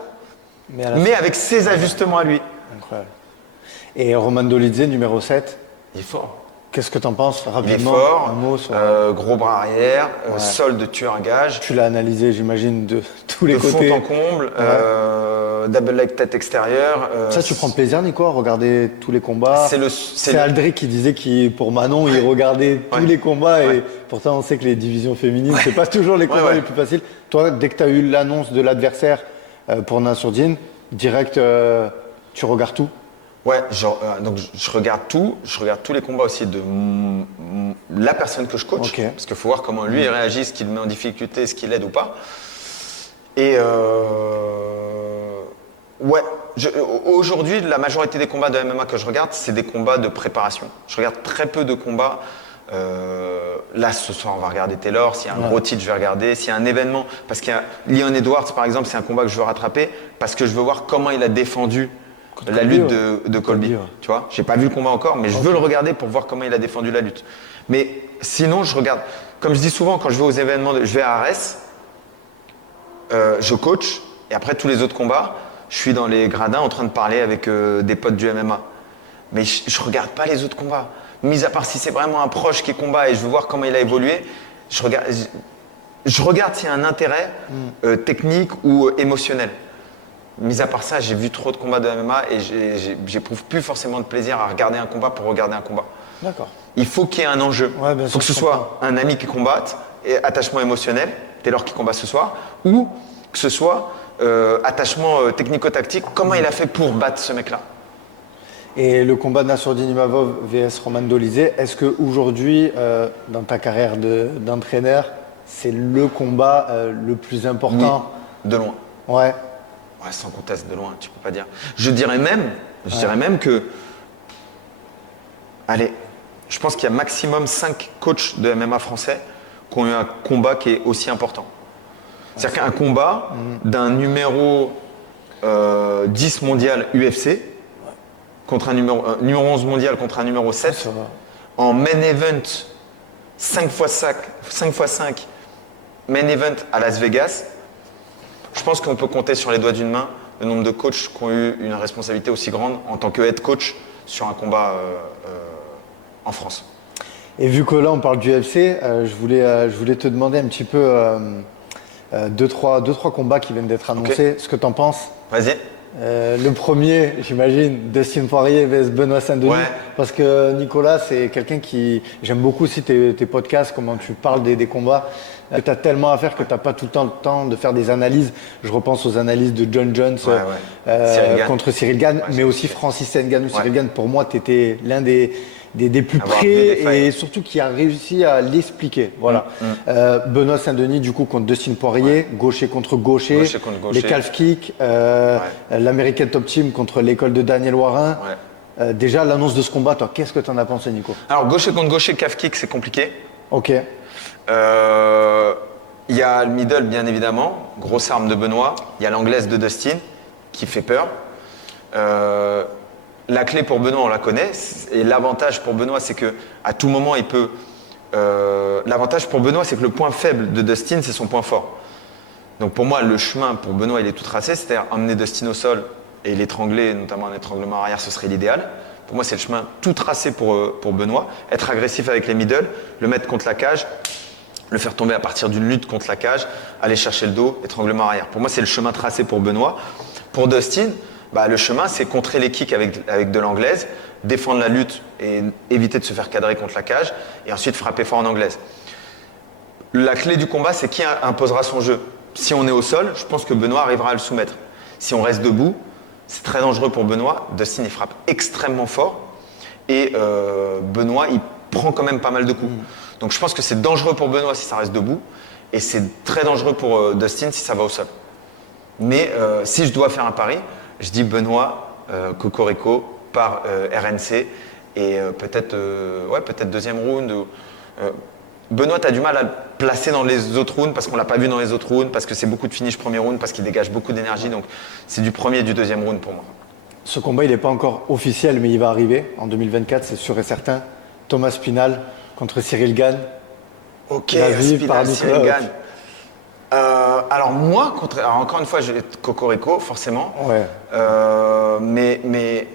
mais avec ses ajustements à lui. Incroyable. Et Roman Dolidze, numéro 7, il est fort. Qu'est-ce que tu en penses rapidement? Il est fort, un mot sur... gros bras arrière, sol de tueur à gage. Tu l'as analysé, j'imagine, de tous les côtés. De fond en comble, double leg tête extérieure. Ça, tu prends plaisir, Nico, à regarder tous les combats? C'est Aldric qui disait qu'il, pour Manon, il regardait tous les combats et pourtant on sait que les divisions féminines, c'est pas toujours les combats les plus faciles. Toi, dès que tu as eu l'annonce de l'adversaire pour Nassourdine, direct, tu regardes tout? Ouais, donc je regarde tout, je regarde tous les combats aussi de la personne que je coach, parce qu'il faut voir comment lui il réagit, ce qu'il met en difficulté, ce qu'il aide ou pas. Et aujourd'hui, la majorité des combats de MMA que je regarde, c'est des combats de préparation. Je regarde très peu de combats Là, ce soir, on va regarder Taylor. S'il y a un gros titre, je vais regarder. S'il y a un événement, parce qu'il y a Leon Edwards, par exemple, c'est un combat que je veux rattraper parce que je veux voir comment il a défendu la Colby, lutte de Colby. ouais. Tu vois, j'ai pas vu le combat encore, mais je veux le regarder pour voir comment il a défendu la lutte. Mais sinon, je regarde. Comme je dis souvent, quand je vais aux événements, je vais à Arès, je coach, et après tous les autres combats, je suis dans les gradins en train de parler avec des potes du MMA. Mais je regarde pas les autres combats. Mis à part si c'est vraiment un proche qui combat et je veux voir comment il a évolué, je regarde s'il y a un intérêt technique ou émotionnel. Mis à part ça, j'ai vu trop de combats de MMA et j'éprouve plus forcément de plaisir à regarder un combat pour regarder un combat. D'accord. Il faut qu'il y ait un enjeu. Ouais, bien Il faut sûr, que ce je soit un ami qui combatte, et attachement émotionnel, Taylor qui combat ce soir, ou que ce soit attachement technico-tactique, comment il a fait pour battre ce mec-là. Et le combat de Nassourdine Imavov vs Roman Dolizé, est-ce qu'aujourd'hui, dans ta carrière d'entraîneur, c'est le combat le plus important? Oui, de loin. Ouais. Ouais, sans conteste, de loin, tu peux pas dire. Je dirais même que, allez, je pense qu'il y a maximum 5 coachs de MMA français qui ont eu un combat qui est aussi important. C'est-à-dire qu'un combat d'un numéro 10 mondial UFC contre un numéro 11 mondial contre un numéro 7 Ça va. en main event 5x5 main event à Las Vegas. Je pense qu'on peut compter sur les doigts d'une main le nombre de coachs qui ont eu une responsabilité aussi grande en tant que head coach sur un combat en France. Et vu que là, on parle du UFC, je voulais te demander un petit peu deux, trois combats qui viennent d'être annoncés, ce que tu en penses. Vas-y. Le premier, j'imagine, Dustin Poirier vs Benoît Saint-Denis. Ouais. Parce que Nicolas, c'est quelqu'un qui. J'aime beaucoup aussi tes podcasts, comment tu parles des combats. Que tu as tellement à faire que tu n'as pas tout le temps de faire des analyses. Je repense aux analyses de John Jones Cyril Gane. contre Cyril Gane, mais aussi Francis Ngannou. Cyril Gane, pour moi, tu étais l'un des plus Avoir près vu des failles. et surtout qui a réussi à l'expliquer. Voilà. Benoît Saint-Denis, du coup, contre Dustin Poirier, gaucher contre gaucher, Gaucher contre gaucher. les calf kicks, l'American Top Team contre l'école de Daniel Warin. Déjà, l'annonce de ce combat, toi, qu'est-ce que tu en as pensé, Nico? Alors gaucher contre gaucher, calf kick, c'est compliqué. Ok. Il y a le middle, bien évidemment, grosse arme de Benoît. Il y a l'anglaise de Dustin, qui fait peur. La clé pour Benoît, on la connaît. Et l'avantage pour Benoît, c'est que à tout moment, il peut. L'avantage pour Benoît, c'est que le point faible de Dustin, c'est son point fort. Donc pour moi, le chemin pour Benoît, il est tout tracé. C'est-à-dire emmener Dustin au sol et l'étrangler, notamment un étranglement arrière, ce serait l'idéal. Pour moi, c'est le chemin tout tracé pour Benoît. Être agressif avec les middle, le mettre contre la cage, le faire tomber à partir d'une lutte contre la cage, aller chercher le dos, étranglement arrière. Pour moi, c'est le chemin tracé pour Benoît. Pour Dustin, le chemin, c'est contrer les kicks avec de l'anglaise, défendre la lutte et éviter de se faire cadrer contre la cage, et ensuite frapper fort en anglaise. La clé du combat, c'est qui imposera son jeu. Si on est au sol, je pense que Benoît arrivera à le soumettre. Si on reste debout, c'est très dangereux pour Benoît. Dustin, il frappe extrêmement fort, et Benoît, il prend quand même pas mal de coups. Donc je pense que c'est dangereux pour Benoît si ça reste debout, et c'est très dangereux pour Dustin si ça va au sol. Mais si je dois faire un pari, je dis Benoît, Cocorico par RNC, et peut-être deuxième round. Benoît, tu as du mal à le placer dans les autres rounds parce qu'on ne l'a pas vu dans les autres rounds, parce que c'est beaucoup de finish premier round, parce qu'il dégage beaucoup d'énergie. Donc c'est du premier et du deuxième round pour moi. Ce combat, il n'est pas encore officiel, mais il va arriver en 2024, c'est sûr et certain. Thomas Spinal contre Cyril Gane. Ok, Spinal, Cyril Gane. Alors moi, alors encore une fois, je vais être Cocorico, forcément. Ouais. Mais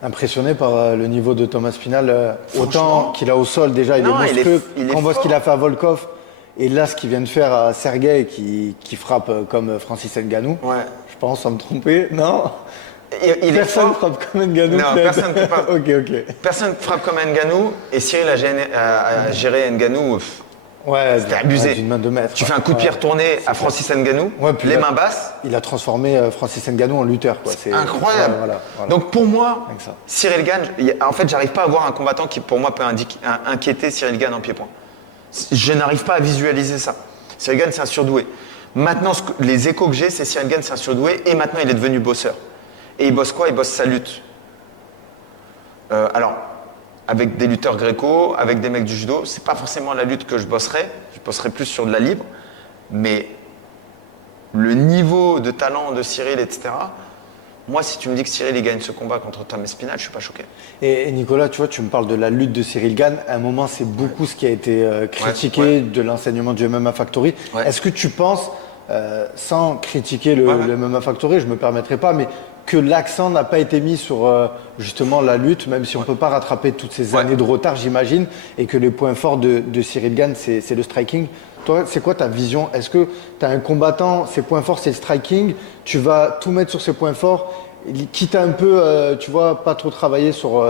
Impressionné par le niveau de Thomas Spinal, autant qu'il a au sol déjà, il est Non, monstrueux. il est Quand on voit ce fort. qu'il a fait à Volkov, et là ce qu'il vient de faire à Sergei qui frappe comme Francis Ngannou, ouais. je pense sans me tromper, non? Il est Personne fort. frappe comme Ngannou. Non, peut-être. personne ne pas. Ok. Personne frappe comme Ngannou, et Cyril a géré Ngannou. Ouais, C'était abusé. d'une main de maître. Tu fais un coup de pied retourné à Francis Ngannou, Ouais, puis les là- mains basses. Il a transformé Francis Ngannou en lutteur. Quoi. C'est Incroyable. Ouais, voilà. Donc pour moi, Avec ça. Cyril Gane, en fait, j'arrive pas à voir un combattant qui pour moi peut inquiéter Cyril Gane en pied-point. Je n'arrive pas à visualiser ça. Cyril Gane, c'est un surdoué. Maintenant, les échos que j'ai, c'est Cyril Gane, c'est un surdoué, et maintenant il est devenu bosseur. Et il bosse quoi? Il bosse sa lutte. Alors, avec des lutteurs gréco, avec des mecs du judo. C'est pas forcément la lutte que je bosserais plus sur de la libre, mais le niveau de talent de Cyril, etc. Moi, si tu me dis que Cyril il gagne ce combat contre Tom Espinal, je suis pas choqué. Et Nicolas, tu vois, tu me parles de la lutte de Cyril Gane. À un moment, c'est beaucoup ce qui a été critiqué de l'enseignement du MMA Factory. Ouais. Est-ce que tu penses, sans critiquer le MMA Factory, je me permettrai pas, mais que l'accent n'a pas été mis sur justement la lutte, même si on peut pas rattraper toutes ces années de retard, j'imagine, et que les points forts de Cyril Gane, c'est le striking. Toi, c'est quoi ta vision? Est-ce que tu as un combattant, ses points forts, c'est le striking, tu vas tout mettre sur ses points forts, quitte à un peu, tu vois, pas trop travailler sur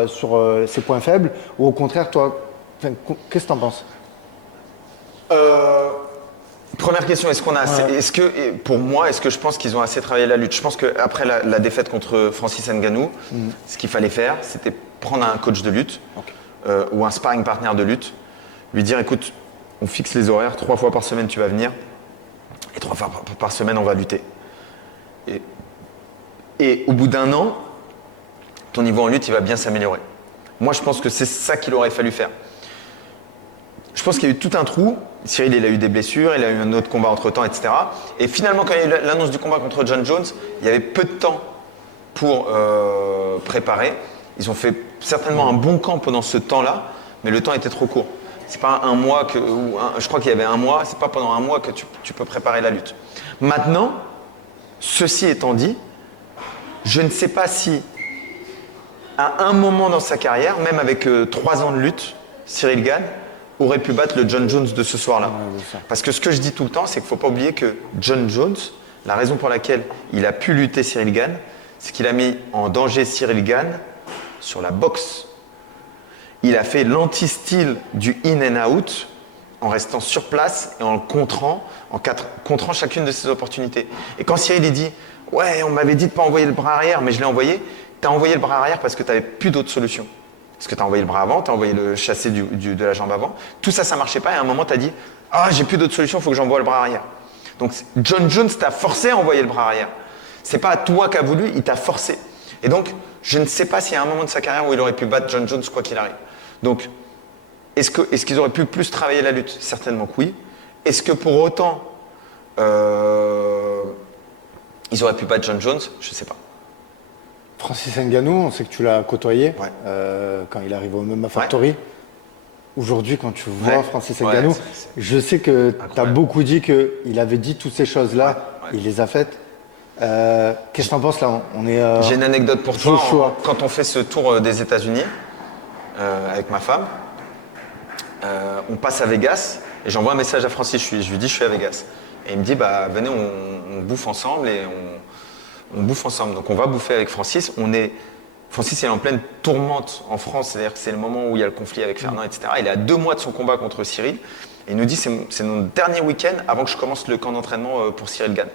ses points faibles, ou au contraire, toi, qu'est-ce que tu en penses? Première question, est-ce qu'on a assez, pour moi, est-ce que je pense qu'ils ont assez travaillé la lutte? Je pense qu'après la défaite contre Francis Ngannou, ce qu'il fallait faire, c'était prendre un coach de lutte ou un sparring partner de lutte, lui dire, écoute, on fixe les horaires, 3 fois par semaine tu vas venir, et 3 fois par semaine on va lutter. Et au bout d'1 an, ton niveau en lutte, il va bien s'améliorer. Moi, je pense que c'est ça qu'il aurait fallu faire. Je pense qu'il y a eu tout un trou. Cyril, il a eu des blessures, il a eu un autre combat entre-temps, etc. Et finalement, quand il y a eu l'annonce du combat contre John Jones, il y avait peu de temps pour préparer. Ils ont fait certainement un bon camp pendant ce temps-là, mais le temps était trop court. C'est pas un mois je crois qu'il y avait 1 mois, c'est pas pendant 1 mois que tu peux préparer la lutte. Maintenant, ceci étant dit, je ne sais pas si, à un moment dans sa carrière, même avec 3 ans de lutte, Cyril Gane aurait pu battre le John Jones de ce soir-là. Parce que ce que je dis tout le temps, c'est qu'il ne faut pas oublier que John Jones, la raison pour laquelle il a pu lutter Cyril Gane, c'est qu'il a mis en danger Cyril Gane sur la boxe. Il a fait l'anti-style du in and out en restant sur place et en le contrant, contrant chacune de ses opportunités. Et quand Cyril il dit « Ouais, on m'avait dit de ne pas envoyer le bras arrière, mais je l'ai envoyé », tu as envoyé le bras arrière parce que tu n'avais plus d'autres solutions. Parce que tu as envoyé le bras avant, tu as envoyé le chassé de la jambe avant. Tout ça, ça ne marchait pas. Et à un moment, tu as dit « Ah, j'ai plus d'autres solutions, il faut que j'envoie le bras arrière. » Donc, John Jones t'a forcé à envoyer le bras arrière. C'est pas toi qui as voulu, il t'a forcé. Et donc, je ne sais pas s'il y a un moment de sa carrière où il aurait pu battre John Jones quoi qu'il arrive. Donc, est-ce qu'ils auraient pu plus travailler la lutte? Certainement que oui. Est-ce que pour autant, ils auraient pu battre John Jones? Je ne sais pas. Francis Ngannou, on sait que tu l'as côtoyé quand il arrive au MMA Factory. Aujourd'hui, quand tu vois Francis Ngannou, je sais que tu as beaucoup dit qu'il avait dit toutes ces choses-là, il les a faites. Qu'est-ce que tu en penses là? J'ai une anecdote pour toi. Quand on fait ce tour des États-Unis avec ma femme, on passe à Vegas et j'envoie un message à Francis. Je lui dis je suis à Vegas. Et il me dit bah venez on bouffe ensemble et on bouffe ensemble. Donc on va bouffer avec Francis. Francis est en pleine tourmente en France, c'est-à-dire que c'est le moment où il y a le conflit avec Fernand, etc. Il est à 2 mois de son combat contre Cyril. Et il nous dit c'est notre dernier week-end avant que je commence le camp d'entraînement pour Cyril Gane.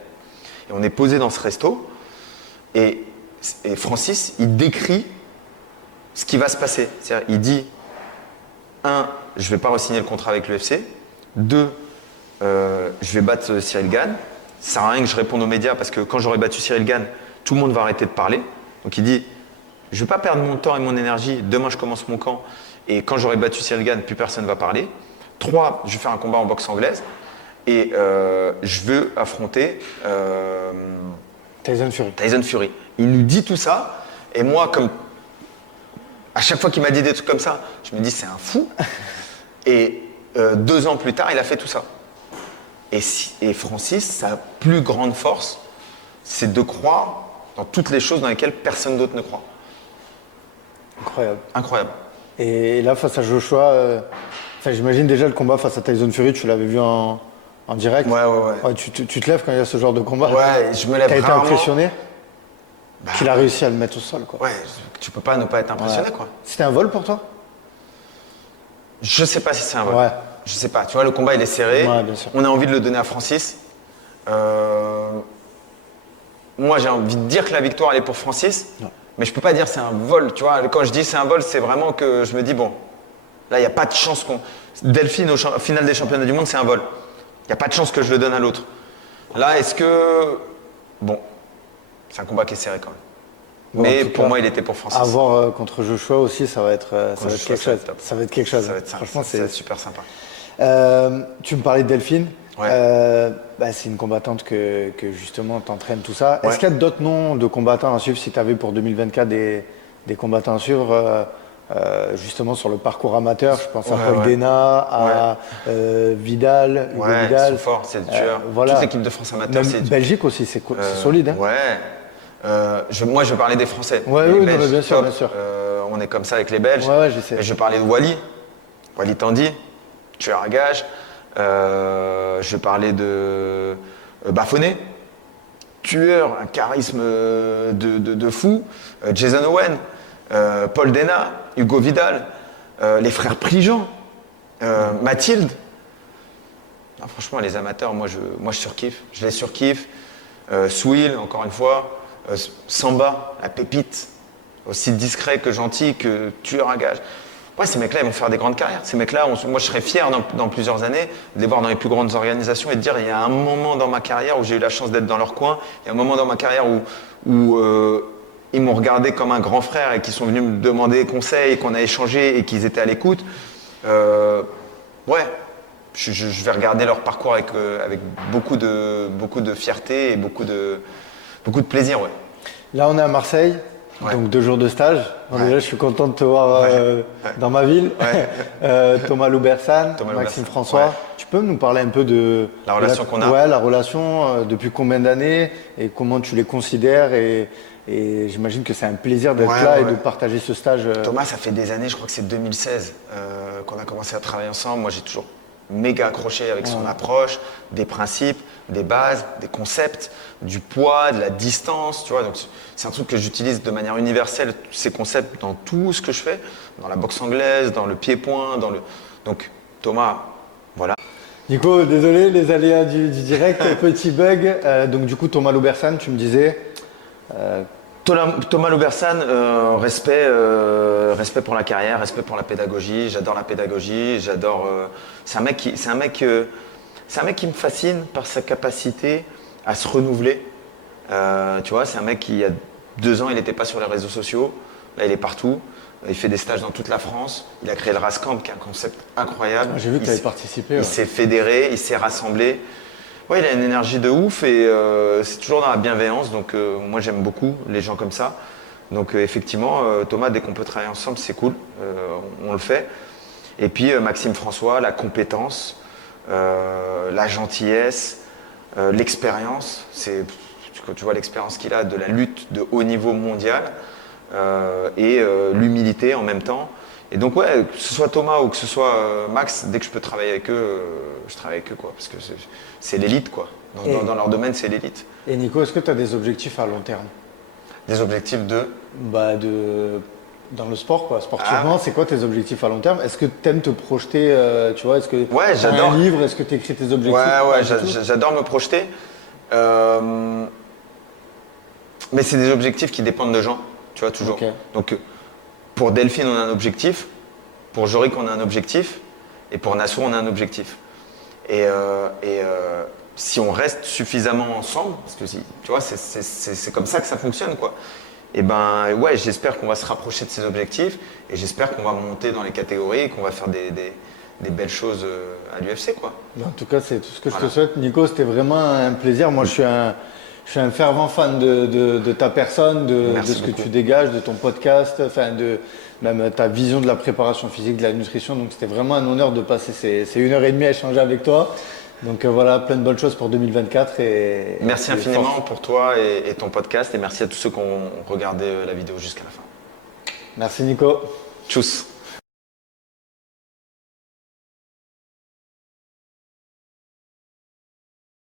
Et on est posé dans ce resto et Francis, il décrit ce qui va se passer. C'est-à-dire, il dit 1, je ne vais pas re-signer le contrat avec l'UFC. 2, je vais battre Cyril Gane. Ça sert à rien que je réponde aux médias parce que quand j'aurai battu Cyril Gane, tout le monde va arrêter de parler. Donc il dit, je ne vais pas perdre mon temps et mon énergie. Demain, je commence mon camp. Et quand j'aurai battu Cyril Gane, plus personne ne va parler. 3, je vais faire un combat en boxe anglaise. Et je veux affronter Tyson Fury. Il nous dit tout ça. Et moi, comme à chaque fois qu'il m'a dit des trucs comme ça, je me dis c'est un fou. Et 2 ans plus tard, il a fait tout ça. Et Francis, sa plus grande force, c'est de croire dans toutes les choses dans lesquelles personne d'autre ne croit. Incroyable. Et là, face à Joshua, j'imagine déjà le combat face à Tyson Fury, tu l'avais vu en direct. Ouais. Tu te lèves quand il y a ce genre de combat. Ouais, je me lève. T'as été impressionné qu'il a réussi à le mettre au sol, quoi. Ouais, tu peux pas ne pas être impressionné, quoi. C'était un vol pour toi? Je sais pas si c'est un vol. Ouais. Je sais pas. Tu vois, le combat, il est serré. Ouais, bien sûr. On a envie de le donner à Francis. Moi, j'ai envie de dire que la victoire, elle est pour Francis. Non. Mais je peux pas dire c'est un vol. Tu vois, quand je dis c'est un vol, c'est vraiment que je me dis, bon, là, il n'y a pas de chance qu'on... Delphine, au final des championnats du monde, c'est un vol. Il n'y a pas de chance que je le donne à l'autre. Là, est-ce que... Bon, c'est un combat qui est serré quand même. Bon, en Mais tout pour cas, moi, il était pour Francis. À voir contre Joshua aussi, ça va être, ça va être Joshua, quelque ça va chose. être top. Ça va être quelque chose. Ça va être ça. Franchement, Ça va être super sympa. Tu me parlais de Delphine. Ouais. C'est une combattante que justement t'entraînes tout ça. Ouais. Est-ce qu'il y a d'autres noms de combattants à suivre si tu avais pour 2024 des combattants à suivre justement sur le parcours amateur? Je pense à Ouais, Paul ouais. Dena, à Vidal, Hugo Ouais, ils Vidal. sont forts, c'est des tueurs. Voilà. Toute l'équipe de France amateur, Même c'est Belgique aussi, c'est solide. Hein. Ouais. Moi, je parlais des Français. Ouais, Les oui, non, Belges, mais bien sûr, top. bien sûr. On est comme ça avec les Belges. Ouais, je sais. Mais je parlais de Wally Tandy, tueur à gage. Je parlais de Baffonet, tueur, un charisme de fou. Jason Owen, Paul Dena, Hugo Vidal, les frères Prigent, Mathilde. Non, franchement, les amateurs, moi je surkiffe. Je les surkiffe. Souil, encore une fois. Samba, la pépite. Aussi discret que gentil, que tueur à gage. Ouais, ces mecs-là, ils vont faire des grandes carrières. Ces mecs-là, moi, je serais fier dans plusieurs années de les voir dans les plus grandes organisations et de dire il y a un moment dans ma carrière où j'ai eu la chance d'être dans leur coin, il y a un moment dans ma carrière où ils m'ont regardé comme un grand frère et qu'ils sont venus me demander conseil, et qu'on a échangé et qu'ils étaient à l'écoute. Ouais, je vais regarder leur parcours avec beaucoup de fierté et beaucoup de plaisir. Ouais. Là, on est à Marseille. Ouais. Donc 2 jours de stage. Bon, Ouais. déjà, je suis content de te voir dans ma ville. Ouais. Thomas Loubersan, Thomas Maxime Loubersan. François. Ouais. Tu peux nous parler un peu de La relation qu'on a. Ouais, la relation, depuis combien d'années et comment tu les considères et j'imagine que c'est un plaisir d'être là et de partager ce stage. Thomas, ça fait des années, je crois que c'est 2016 qu'on a commencé à travailler ensemble. Moi, j'ai toujours méga accroché avec son approche, des principes, des bases, des concepts, du poids, de la distance, tu vois. Donc, c'est un truc que j'utilise de manière universelle, ces concepts, dans tout ce que je fais, dans la boxe anglaise, dans le pied-point, Donc, Thomas, voilà. Nico, désolé, les aléas du direct, petit bug. Donc du coup, Thomas Loubersan, tu me disais. Thomas Loubersan, respect pour la carrière, respect pour la pédagogie. J'adore la pédagogie. C'est un mec qui me fascine par sa capacité à se renouveler. Tu vois, c'est un mec qui il y a 2 ans, il n'était pas sur les réseaux sociaux. Là, il est partout. Il fait des stages dans toute la France. Il a créé le Rascamp, qui est un concept incroyable. J'ai vu que tu avais participé. Il s'est fédéré, il s'est rassemblé. Ouais, il a une énergie de ouf et c'est toujours dans la bienveillance. Donc moi j'aime beaucoup les gens comme ça. Donc effectivement, Thomas, dès qu'on peut travailler ensemble, c'est cool. On le fait. Et puis Maxime François, la compétence, la gentillesse, l'expérience. Quand tu vois l'expérience qu'il a de la lutte de haut niveau mondial et l'humilité en même temps. Et donc ouais, que ce soit Thomas ou que ce soit Max, dès que je peux travailler avec eux, je travaille avec eux quoi, parce que c'est l'élite quoi. Dans leur domaine, c'est l'élite. Et Nico, est-ce que tu as des objectifs à long terme? Des objectifs de dans le sport quoi, sportivement, c'est quoi tes objectifs à long terme? Est-ce que tu aimes te projeter, tu vois, est-ce que ouais, tu as un livre, est-ce que tu écris tes objectifs? Ouais, j'adore me projeter. Mais c'est des objectifs qui dépendent de gens, tu vois, toujours. Okay. Donc pour Delphine, on a un objectif, pour Jorik, on a un objectif, et pour Nassou, on a un objectif. Et si on reste suffisamment ensemble, parce que tu vois, c'est comme ça que ça fonctionne, quoi. Et ben ouais, j'espère qu'on va se rapprocher de ces objectifs, et j'espère qu'on va monter dans les catégories, et qu'on va faire des belles choses à l'UFC, quoi. En tout cas, c'est tout ce que je te souhaite. Nico, c'était vraiment un plaisir. Moi, je suis un fervent fan de ta personne, de ce que tu dégages, de ton podcast, enfin de même ta vision de la préparation physique, de la nutrition. Donc c'était vraiment un honneur de passer ces 1h30 à échanger avec toi. Donc voilà, plein de bonnes choses pour 2024. Merci infiniment pour toi et ton podcast, et merci à tous ceux qui ont regardé la vidéo jusqu'à la fin. Merci Nico. Tchuss.